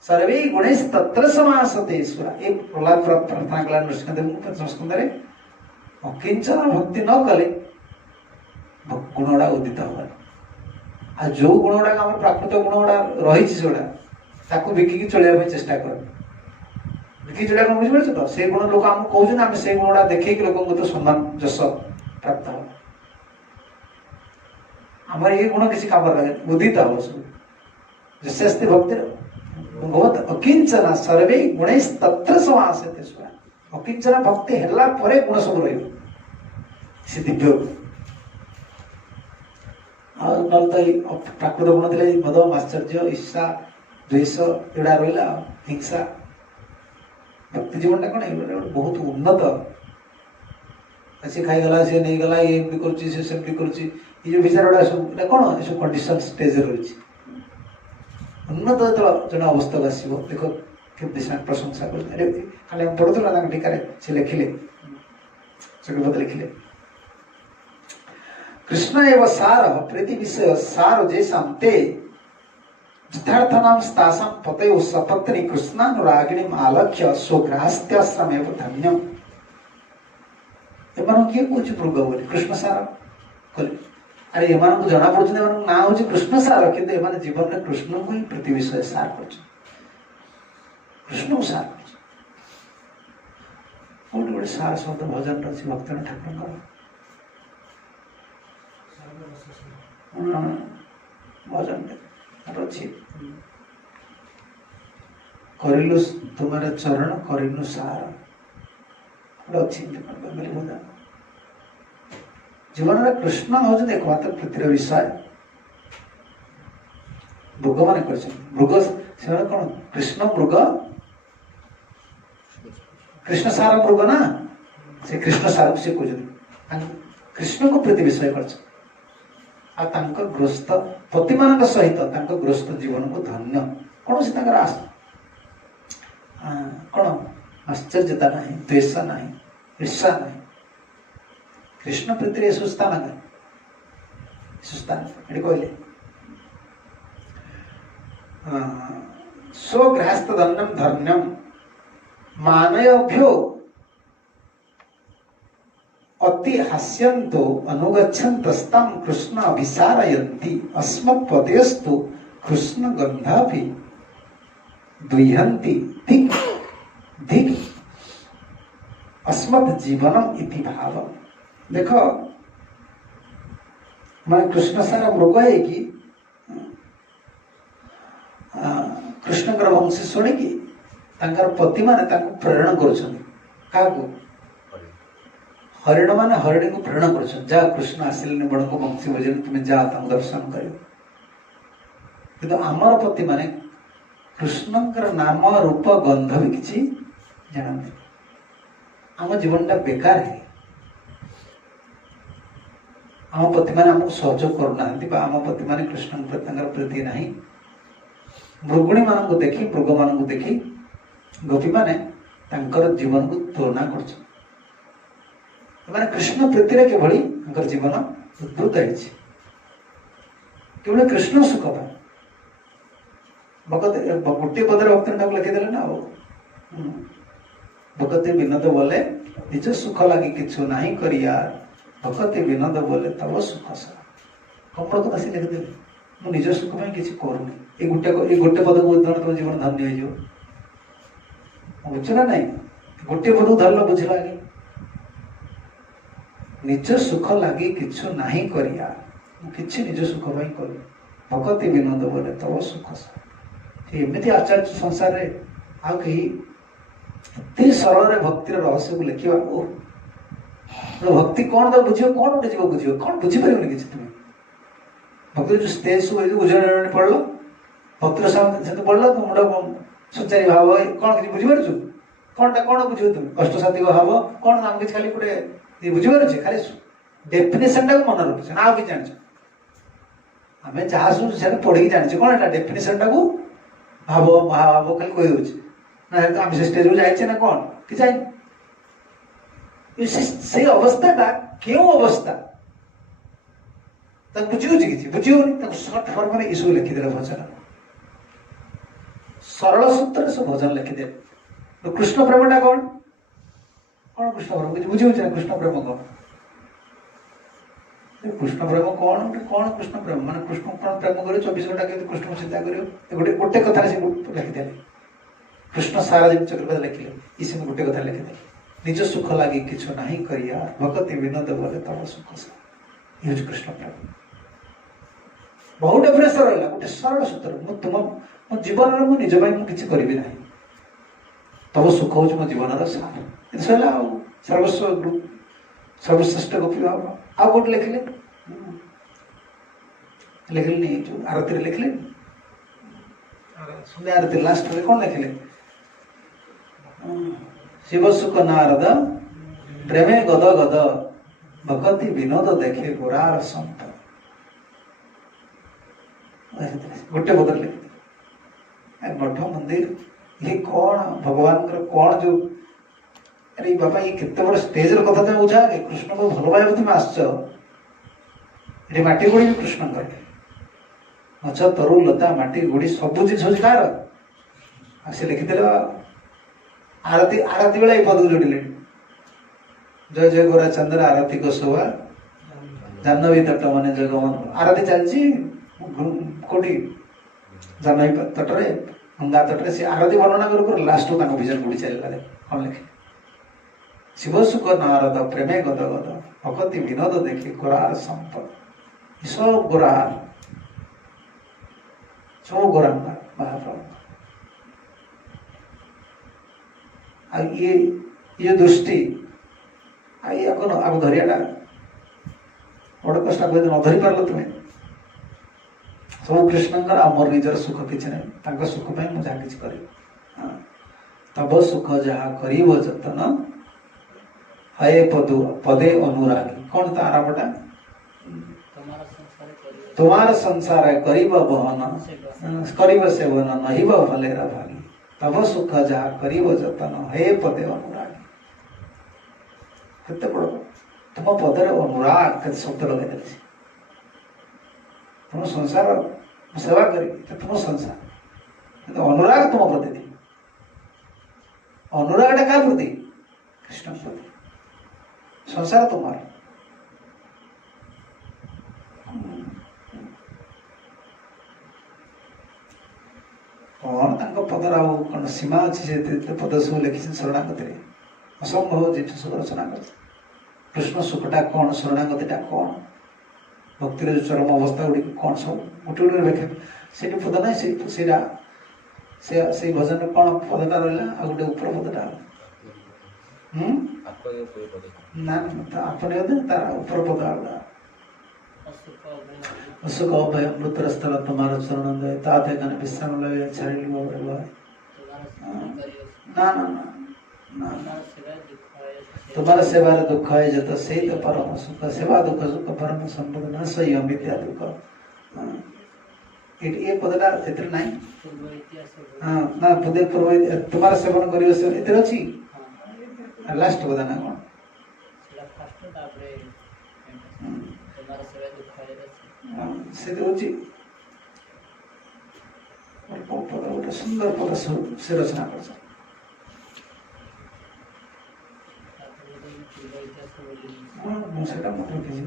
सर्वे गुणेश तत्र समासते ईश्वरा एक प्रहलाद प्रार्थना कला नृसिंहदेव पंचम स्कंदरे अकिंचना भक्ति न कले गुण गुड़ा उदित हो आ जो गुण गुड़ा आम प्राकृतिक गुण गुड़ा रही ताको बिकिकी चलिया चेष्टा कर बिकी चलिया बुझिपार तो से गुण लोक आम कहते आम से गुण गुड़ा देखिए लोक तो सम्मान जस प्राप्त हो आम ये गुण किसी काम लगे उदित हो सब जैसे भक्ति भगवत अकिंचना सर्वे गुणेश तत्र समासते ईश्वरा अकिंचना भक्ति हेला परे गुण सब रही से दिव्य तो प्राकृतिक गुण थे मद आश्चर्य ईर्षा द्वेष एड़ा रहा हिंसा भक्ति जीवन कौन बहुत उन्नत सी खाईगला सी नहीं गला ये सेमती कर विचार गुड़ा सब कौन ये सब कंडीशन स्टेज रही उन्नत जो जन अवस्था आसो देख के प्रशंसा कर खाली पढ़ुला टीकार से लिखिले लिखिले कृष्ण एवं सार प्रीति विषय सार जैसा ते यथार्थनाम स्तासाम पतयो सपत्नी कृष्णानुरागिणी आलक्ष्य स्वग्रास्त्याश्रम एवं धन्यम एमान किए कुछ मृग बोली कृष्ण सार कहले अरे एमान को जना पड़छ एमान ना होची कृष्ण सार किंतु एमान जीवन में कृष्ण को ही प्रीति विषय सार करछ कृष्ण को सार करछ कोन गोटे सार शब्द भजन रछि भक्तन ठाकुर भजन रछि करिलु तुम्हारे चरण करिनु सार अच्छी भजन जीवन में कृष्ण हूँ एकमात्र पृथ्वी विषय मृग मान मृग से कौन कृष्ण मृग कृष्ण सार मृग ना से कृष्ण सार से कहते कृष्ण को प्रीति विषय कर ग्रस्त पति मान सहित ग्रस्त जीवन को धन्य कौन से कौन आश्चर्यता नहीं द्वेष नहीं ईर्षा नहीं कृष्ण प्रीति सुस्थान ये कहले स्वग्रहस्थ धन्यम धन्यम मानवभ्यो अति हास्यन्तो अनुगच्छन्तस्तां कृष्ण अभिसारयन्ति अस्मत्पदेस्तु कृष्ण गन्धाभि दुह्यन्ति धिक् धिक् अस्मत् जीवनम इति भाव देखो मैं कृष्ण सारा मृग है कि कृष्ण वंश शुणी पति माने प्रेरणा कर हरिण मान हरिणी को प्रेरणा कर जा कृष्ण आसिले बड़ को वंशी भजन तुम्हें जा दर्शन कर आमर पति माने कृष्ण नाम रूप गंध भी किसी जानते आम जीवनटा बेकार है आम पति मैंने आमको सहयोग करूना आम पति मैंने कृष्ण प्रति प्रीति ना मृगुणी मान को देखी मृग मान को देखी गोपी माने जीवन को तुलना कर कृष्ण प्रीति किभली जीवन उद्भूत है कृष्ण सुख पाए भगत गोटे पदर भक्त लिखिदे ना भगति विनोद बोले निज सुख लगी किछु नहीं करिया भगति विनोद बोले तब सुख सारा कपड़ कथा से लिखिदे मु निज सुख में किसी करूनी ये गोटे पद को उदाहरण तुम जीवन धन्य हो बुझ ना नहीं गोटे पद धरल बुझला कि निज सुख लगी किछु नहीं करिया किछि निज सुख में करी भगति विनोद बोले तब सुख सारा एमती आचार्य संसार रे आ कहीं एते सरल भक्तिर रहस्य को लिखा भक्ति कौन तो बुझे कौन गोटे जीव बुझे कौन बुझीपर कि तुम्हें भक्ति जो स्टेज बुझे पढ़ल भक्तिर से पढ़ल तो मुंड सुचारी भाव कौन कि बुझीपार कौनटा कौन बुझ तुम अष्टसात्विक भाव कौन नाम किसी खाली गोटे बुझीपार खाली डेफिनेशन टाक मन रखुचे ना कि जान आम जहाँ शुणु से पढ़ी जाने कौन है डेफिनेशन टाक ଭାବ ମହାଭାବ ଖାଲି କହିଦେଉଛି ନା ଆମେ ସେ ଷ୍ଟେଜକୁ ଯାଇଛେ ନା କ'ଣ କି ଯାଇନି। ସେଇ ଅବସ୍ଥାଟା କେଉଁ ଅବସ୍ଥା ତାକୁ ବୁଝି ହଉଛି କିଛି ବୁଝି ହଉନି। ତାକୁ ସର୍ଟ ଫର୍ମରେ ଏସବୁ ଲେଖିଦେଲେ ଭଜନ, ସରଳ ସୂତ୍ରରେ ସବୁ ଭଜନ ଲେଖିଦେଲେ। କୃଷ୍ଣ ପ୍ରେମଟା କ'ଣ କ'ଣ କୃଷ୍ଣ ପ୍ରେମ କିଛି ବୁଝି ହଉଛି ନା? କୃଷ୍ଣ ପ୍ରେମ କ'ଣ? କୃଷ୍ଣ ପ୍ରେମ କ'ଣ କ'ଣ କୃଷ୍ଣ ପ୍ରେମ ମାନେ କୃଷ୍ଣ କ'ଣ ପ୍ରେମ କରିବ 24 ଘଣ୍ଟା କେମିତି କୃଷ୍ଣଙ୍କୁ ଚିନ୍ତା କରିବ। ଗୋଟେ କଥାରେ ସେ ଲେଖିଦେଲେ। କୃଷ୍ଣ ସାରା ଯେମିତି ଚକ୍ରପାତ ଲେଖିଲେ ଇଏ ସେମିତି ଗୋଟେ କଥା ଲେଖିଦେଲେ। ନିଜ ସୁଖ ଲାଗି କିଛି ନାହିଁ କରିବା ଭଗତି ବିନୋଦ ବୋଲେ ତମ ସୁଖ ସାର। ଇଏ ହେଉଛି କୃଷ୍ଣ ପ୍ରେମ। ବହୁ ଡେଫିନେସନ ରହିଲା ଗୋଟେ ସରଳ ସୂତ୍ର। ମୋ ଜୀବନରେ ମୁଁ ନିଜ ପାଇଁ ମୁଁ କିଛି କରିବି ନାହିଁ, ତମ ସୁଖ ହେଉଛି ମୋ ଜୀବନର ସାର। ଏମିତି ସରିଲା ଆଉ ସର୍ବଶ୍ରେଷ୍ଠ ଗୋପୀ ଭାବ। ଆଉ କୋଉଠି ଲେଖିଲେ ଲେଖିଲେନି ଯୋଉ ଆରତୀରେ ଲେଖିଲେ ସନ୍ଧ୍ୟା ଆରତୀ ଲାଷ୍ଟରେ କ'ଣ ଲେଖିଲେ? ଶିବ ସୁଖ ନାରଦ ପ୍ରେମେ ଗଦ ଗଦ ଭଗତି ବିନୋଦ ଦେଖେ ଗୋରାର ସନ୍ଥ। ଗୋଟେ ପଦରେ ଲେଖିଥିଲେ। ମଠ ମନ୍ଦିର ଇଏ କ'ଣ ଭଗବାନଙ୍କର କ'ଣ ଯୋଉ ଆରେ ବାପା ଇଏ କେତେ ବଡ଼ ଷ୍ଟେଜର କଥା ତମେ ବୁଝା। କୃଷ୍ଣଙ୍କୁ ଭଲ ପାଇବା ତୁମେ ଆସିଛ, ଏଠି ମାଟି ଗୋଡ଼ି ବି କୃଷ୍ଣଙ୍କର। ଗଛ ତରୁ ଲତା ମାଟି ଗୋଡ଼ି ସବୁ ଜିନିଷ ହେଉଛି କାହାର? ଆଉ ସେ ଲେଖିଦେଲେ ଆରତୀ ବେଳେ ଏଇ ପଦକୁ ଯୋଡ଼ିଲେ। ଜୟ ଜୟ ଗୋରା ଚନ୍ଦ୍ର ଆରତୀ ଗୋ ଶୋଭା ଜାହ୍ନବୀ ତଟ ମାନେ ଜଗମନ। ଆରତୀ ଚାଲିଛି କୋଉଠି? ଜାହ୍ନବୀ ତଟରେ, ଗଙ୍ଗା ତଟରେ। ସେ ଆରତୀ ବର୍ଣ୍ଣନା କରୁ କରୁ ଲାଷ୍ଟକୁ ତାଙ୍କ ଭିଜନ ବୁଡ଼ି ଚାଲିଲା। କ'ଣ ଲେଖେ? ଶିବ ସୁଖ ନାରଦ ପ୍ରେମେ ଗଦ ଗଦ ଭଗତି ବିନୋଦ ଦେଖି ଗୋରାର ସମ୍ପଦ। ସବୁ ଗୋରାର, ସବୁ ଗୋରାଙ୍କ ମହାପ୍ରଭୁ। ଆଉ ଇଏ ଦୃଷ୍ଟି ଆଉ ଇଏ ଆଗ ଧରିବାଟା ବଡ଼ କଷ୍ଟ। ଆଗ ନ ଧରି ପାରିଲ ତୁମେ ସବୁ କୃଷ୍ଣଙ୍କର ଆଉ ମୋର ନିଜର ସୁଖ କିଛି ନାହିଁ। ତାଙ୍କ ସୁଖ ପାଇଁ ମୁଁ ଯାହା କିଛି କରିବି। ତବ ସୁଖ ଯାହା କରିବ ଯତନ ହଏ ପଦେ ଅନୁରାଗୀ। କ'ଣ ତା ଆରମ୍ଭଟା? ତୁମାର ସଂସାର କରିବ ବହନ କରିବ ସେବନ ନହିବ ଭଲେର ଭାଗୀ। ତବ ସୁଖ ଯାହା କରିବ ଯତନ ହେ ପଦେ ଅନୁରାଗୀ। କେତେ ବଡ଼ ତୁମ ପଦରେ ଅନୁରାଗ କେତେ ଶବ୍ଦ ଲଗାଇଦେଲେ। ତୁମ ସଂସାର ସେବା କରିବି ତୁମ ସଂସାର, କିନ୍ତୁ ଅନୁରାଗ ତୁମ ପ୍ରତି। ଅନୁରାଗଟା କାହା ପ୍ରତି? କୃଷ୍ଣ ପ୍ରତି। ସଂସାର ତୁମର। କ'ଣ ତାଙ୍କ ପଦର ଆଉ କ'ଣ ସୀମା ଅଛି? ସେ ପଦ ସବୁ ଲେଖିଛନ୍ତି ଶରଣାଗତିରେ। ଅସମ୍ଭବ ଜିନିଷ ସବୁ ରଚନା କରିছে। କୃଷ୍ଣ ସୁଖଟା କ'ଣ? ଶରଣାଗତିଟା କ'ଣ? ଭକ୍ତିର ଯେଉଁ ଚରମ ଅବସ୍ଥା ଗୁଡ଼ିକ କ'ଣ? ସବୁ ଗୋଟେ ଗୋଟେ ବ୍ୟାଖ୍ୟା। ସେଇଠି ପଦ ନାହିଁ, ସେଇଟା ସେଇ ଭଜନରେ କ'ଣ ପଦଟା ରହିଲା? ଆଉ ଗୋଟେ ଉପର ପଦଟା ନା ଆପଣ ତାର ଉପର ପଦ ଆলাদা। ଅସୁଖ ଅଭୟ ମୃତ୍ୟୁର ସ୍ଥଳ ତୁମାର ଚରଣ ଦୟ ତାତେ କାନେ ବିଶ୍ରାମ ଲୟ ଛାଡ଼ିଲି ମୋ ଭୟ। ନା ନା ନା ନା ତୁମାର ସେବାରେ ଦୁଃଖ ହଏ ଯତ ସେଇ ତ ପରମ ସୁଖ। ସେବା ଦୁଃଖ ସୁଖ ପରମ ସମ୍ପଦ ନା ସହି ଅମିତ୍ୟା ଦୁଃଖ। ଏ ପଦଟା ଏଥିରେ ନାହିଁ। ହଁ ନା ପଦେ ପୂର୍ବ ତୁମାର ସେବନ କରିବ ସେ ଏଥିରେ ଅଛି। ଲାଷ୍ଟ ପଦ ନା କ'ଣ? ସେ ହେଉଛି ପଦ, ଗୋଟେ ସୁନ୍ଦର ପଦ ସେ ରଚନା କରିଛ। ମୁଁ ସେଟା ମନେ ରଖିଛି।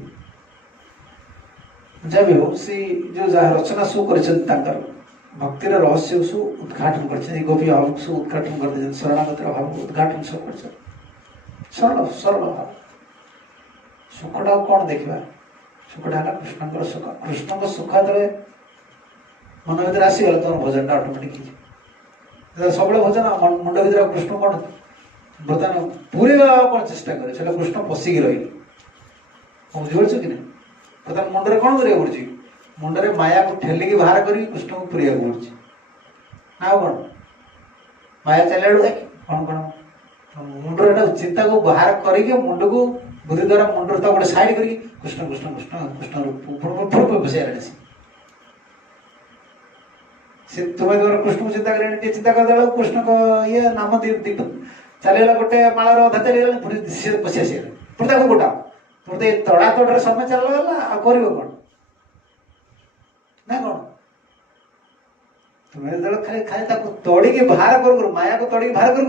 ଯାହା ବି ହଉ, ସେ ଯୋଉ ଯାହା ରଚନା ସବୁ କରିଛନ୍ତି ତାଙ୍କର ଭକ୍ତିର ରହସ୍ୟ ସବୁ ଉଦ୍ଘାଟନ କରିଛନ୍ତି। ଏଇ ଗୋପୀ ଭାବକୁ ସବୁ ଉଦ୍ଘାଟନ କରିଦେଇଛନ୍ତି। ଶରଣାଗତିର ଭାବକୁ ଉଦ୍ଘାଟନ ସବୁ କରିଛନ୍ତି। ସରଳ ସରଳ ଭାବ। ସୁଖଟା ଆଉ କ'ଣ ଦେଖିବା? ସୁଖଟା ହେଲା କୃଷ୍ଣଙ୍କର ସୁଖ। କୃଷ୍ଣଙ୍କ ସୁଖ ଯେତେବେଳେ ମନ ଭିତରେ ଆସିଗଲା ତମ ଭଜନଟା ଅଟୋମେଟିକ୍ ହେଇଯିବ। ସବୁବେଳେ ଭଜନ ମୁଣ୍ଡ ଭିତରେ କୃଷ୍ଣ କ'ଣ ବର୍ତ୍ତମାନ ପୁରେଇବା କ'ଣ ଚେଷ୍ଟା କରେ, ସେଟା କୃଷ୍ଣ ପଶିକି ରହିଲେ। ବୁଝିପାରୁଛ କି ନାହିଁ? ବର୍ତ୍ତମାନ ମୁଣ୍ଡରେ କ'ଣ କରିବାକୁ ପଡୁଛି? ମୁଣ୍ଡରେ ମାୟାକୁ ଠେଲିକି ବାହାର କରିକି କୃଷ୍ଣକୁ ପୁରେଇବାକୁ ପଡୁଛି। ଆଉ କ'ଣ ମାୟା ଚାଲିଲା ବେଳକୁ କ'ଣ କ'ଣ ମୁଣ୍ଡରେ ଏଟା ଚିନ୍ତାକୁ ବାହାର କରିକି ମୁଣ୍ଡକୁ ବୁଦ୍ଧି ଦ୍ୱାରା ମୁଣ୍ଡରେ ତା ଗୋଟେ ସାଇଡ୍ କରିକି କୃଷ୍ଣ କୃଷ୍ଣ କୃଷ୍ଣ କୃଷ୍ଣ ଉପରକୁ ବସେଇବାର से तुम्हें कृष्ण को चिंता करें चिंता करदे कृष्ण को ये नाम दीप चलेगा गोटे मालार अधा चलीगला पुरी पशि आसगला पुरी गोटा तुम तो तड़ा तड़े समय चलगला आ कर कौन ना कौन तुम्हें जो खाली खाली तोड़ी बाहर कर माया को तोड़ी बाहर कर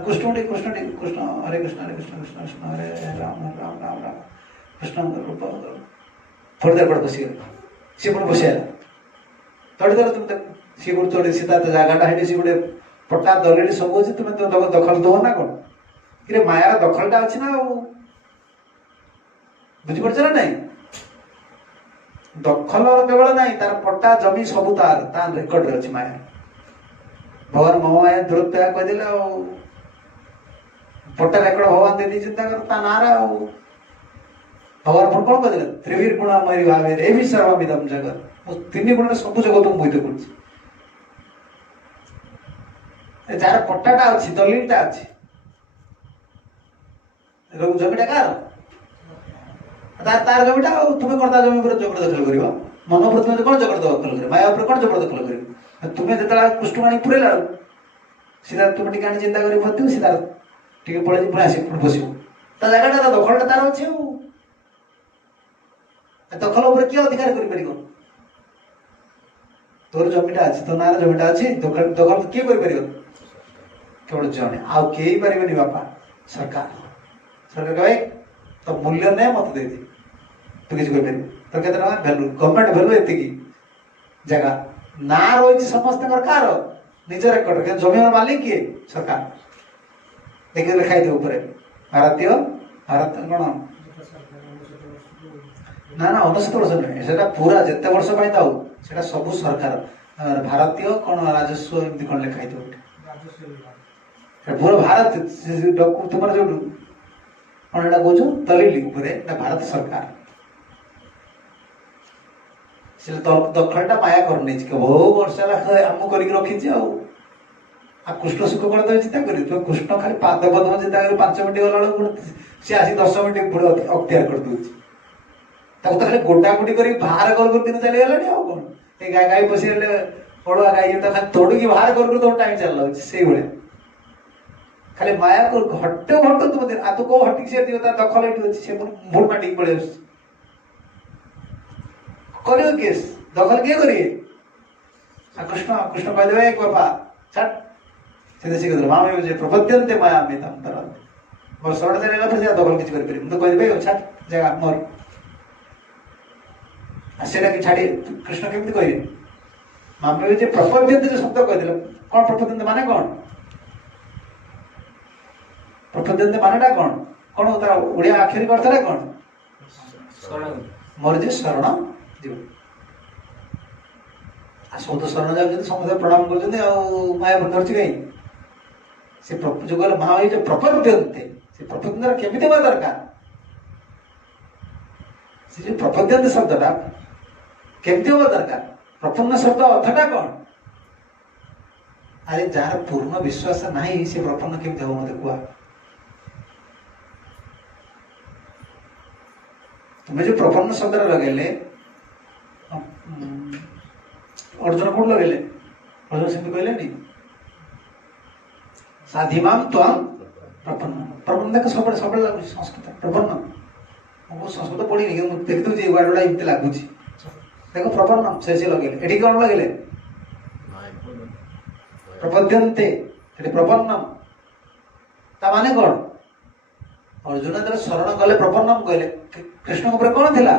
कृष्ण कृष्ण कृष्ण हरे कृष्ण कृष्ण कृष्ण हरे राम राम राम राम कृष्ण रूप थोड़ी देर पड़े बसीगला सी पुणी बसैला तोड़ी देर तुम सी गोटे तोड़ी सीधा जगटा है सी गोटे पट्टा दलिड़ी सब अच्छे तुम्हें तो दखल दो ना कौन कि मायार दखलटा अच्छी ना बुझीपार ना नहीं दखल केवल ना तार पट्टा जमी सब तार रेकर्ड अच्छी माया भगवान मो माया दूरत्व कहदेले पट्टा रेकर्ड भगवान दे चिंता कर ता ना भगवान कौन कहते त्रिवीर गुण मरी भावे एवं सर्वमिदम जगत तीन गुण सब जगत को मोहित कर जार पट्टाटा अच्छी दलिलटा अच्छी जमीटा कार तार जमीटा तुम्हें कौन ता जमी जबर दखल कर मन उपर तुम कौन जबर दखल कर माया उपर कौन जबर दखल कर तुम्हें जो कृष्ण आनी पुरेला सीधा तुम टे चिंता कर सीधा टे पड़े पुणी आस बस जगटा दखलटा तार अच्छे दखल उपर किए अधिकार कर तोर जमीटा अच्छी तो ना जमीटा अच्छी दखल किए कर केवल जड़े आउ कई पारे बापा सरकार सरकार कहे तो मूल्य नहीं मत दे तू किसी तो केते भैल्यू गवर्नमेंट भैल्यू एति जगह ना रही समस्त कार निज रेकर्ड जमी मालिक किए सरकार देखिए लिखाई दे ऊपर भारतीय भारत कौन ना ना 99 वर्ष नुहे से पूरा जिते वर्ष से सब सरकार भारतीय कौन राजस्व एमती कौन लिखाई दे पूरा भारत तुम जो कौन एटा कौन दलिल भारत सरकार से दखलटा माया कर बहु वर्ष आम कर रखी कृष्ण सुख कौन तो चिंता कर कृष्ण खाली पाद पद्म चिंता कर 5 मिनट गला सी आसी 10 मिनट पुणी अख्तियार कर दूसरी तो खाली गोटा गोटी कर बाहर कर दिन चलीगला कौन ये गाय गाय पशिगले पड़ुआ गाय तो खाली तोड़ बाहर कर टाइम चल से भाई खाली माया को हटे हटो तुम आ तो कौ हटिक से दखल ये अच्छी से मुड़ माटी पड़े कर केस दखल किए करिए कृष्ण कृष्ण कहदेवे एक बापा छाट सीधे सीधे मामे मुझे प्रपद्यन्ते माया में तम तरह मोर शरण देला फिर दखल किछ कर परिम तो कहदेवे छाट जगह मोर आसेला कि छाड़ी कृष्ण केमती कहिए मामे मुझे प्रपद्यन्ते शब्द कहदेले कौन प्रपद्यन्ते माने कौन प्रपद्यन्ते मानेटा कौन कौन तार ओडिया आखिरी करथला कौन मोर जे शरण जीव आ सब तो शरण जाउछन समस्त प्रणाम करछन आ माया बंधरछि कहीं से जो गल महा जो प्रपद्यन्ते से प्रपद्यन्ते केमिति बा दरकार से जो प्रपद्यन्ते शब्दटा केमिति बा दरकार प्रपन्न शब्द अर्थटा कौन अरे जार पूर्ण विश्वास नहीं से प्रपन्न केमिति हो मते कुआ तुम्हें जो प्रपन्न शब्द लगे अर्जुन कौन लगे अर्जुन सिंह कहले नहीं साधिमाम त्वं प्रपन्न प्रपन्न देख सब सब लगुच संस्कृत प्रपन्न संस्कृत पढ़ी देखी दूसरी वर्डटा एमती लगुच देख प्रपन्न से लगे ये कौन लगे प्रपद्यन्ते प्रपन्नम ता माने कौन अर्जुन जब शरण गले प्रपन्नम कहले कृष्ण ऊपर कौन थिला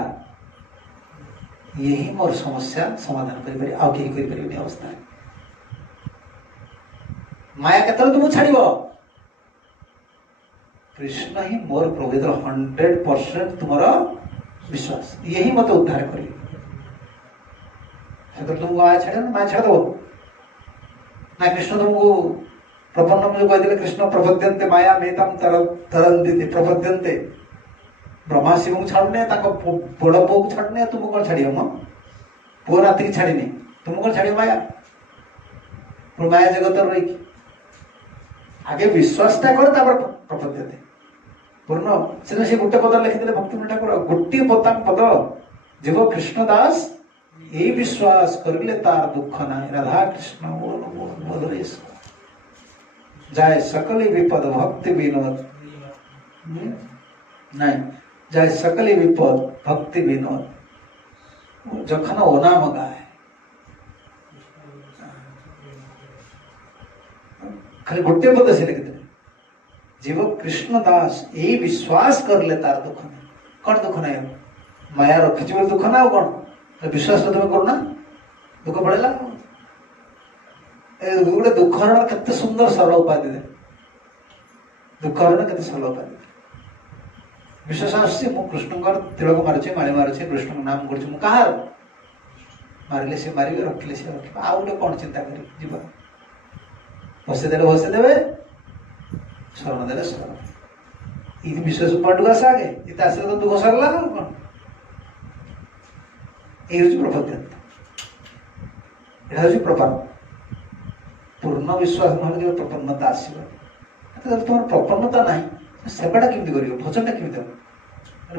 यही मोर समस्या समाधान करि आउ केही करि परिबनी अवस्था माया केतल तुम छाड़िबो कृष्ण ही मोर प्रभुर 100% तुम्हारा विश्वास यही मत उद्धार करिए से तुमको माया छाड़ माया छाड़ दो ना कृष्ण तुमको प्रपन्न जो कहते कृष्ण प्रपद्यन्ते माया मेतम तरंती प्रपद्यन्ते ब्रह्मा शिव को छाड़ने बड़ पु को छाड़ने तुम कौन छाड़ हम पुआ नाती की छाड़नी तुम कौन छाड़ माया माया जगत रही आगे विश्वासटा कर प्रपद्यते पूर्ण से गोटे पद लिखिदे भक्ति ठाकुर गोटे पद जीव कृष्ण दास यही विश्वास करले तार दुख ना। राधा कृष्ण मधुरेश जाय सकली विपद भक्ति विनोद नहीं जाय सकली विपद भक्ति विनोद जखन ओनाम गाए खाली गोटे पद से लिखिते जीव कृष्ण दास यही विश्वास करले तार दुख नहीं। कौन दुख नहीं माया रखी दुख ना कौन विश्वास तो तुम करो ना दुख पड़ेगा गोटे दुख हरण केते सुंदर सरल उपाधि दे दुख हरण केते सरल उपाधि विश्वास आसुची मु कृष्ण तिलक मारुचे माली मारुचे कृष्ण नाम करुचे मु कहार मारिले से मारिबे रखिले से रखिबे आ गोटे कौन चिंता करी जीवा बसे देवे शरण देले शरण ये विश्वास पड़ुआ से आगे ये आसले तो दुख सरला कौन ये प्रपद्यंत यहाँ प्रपन्न पूर्ण विश्वास ना प्रपन्नता आसो तुम प्रपन्नता ना सेवाटा केमी कर भजनटा केमी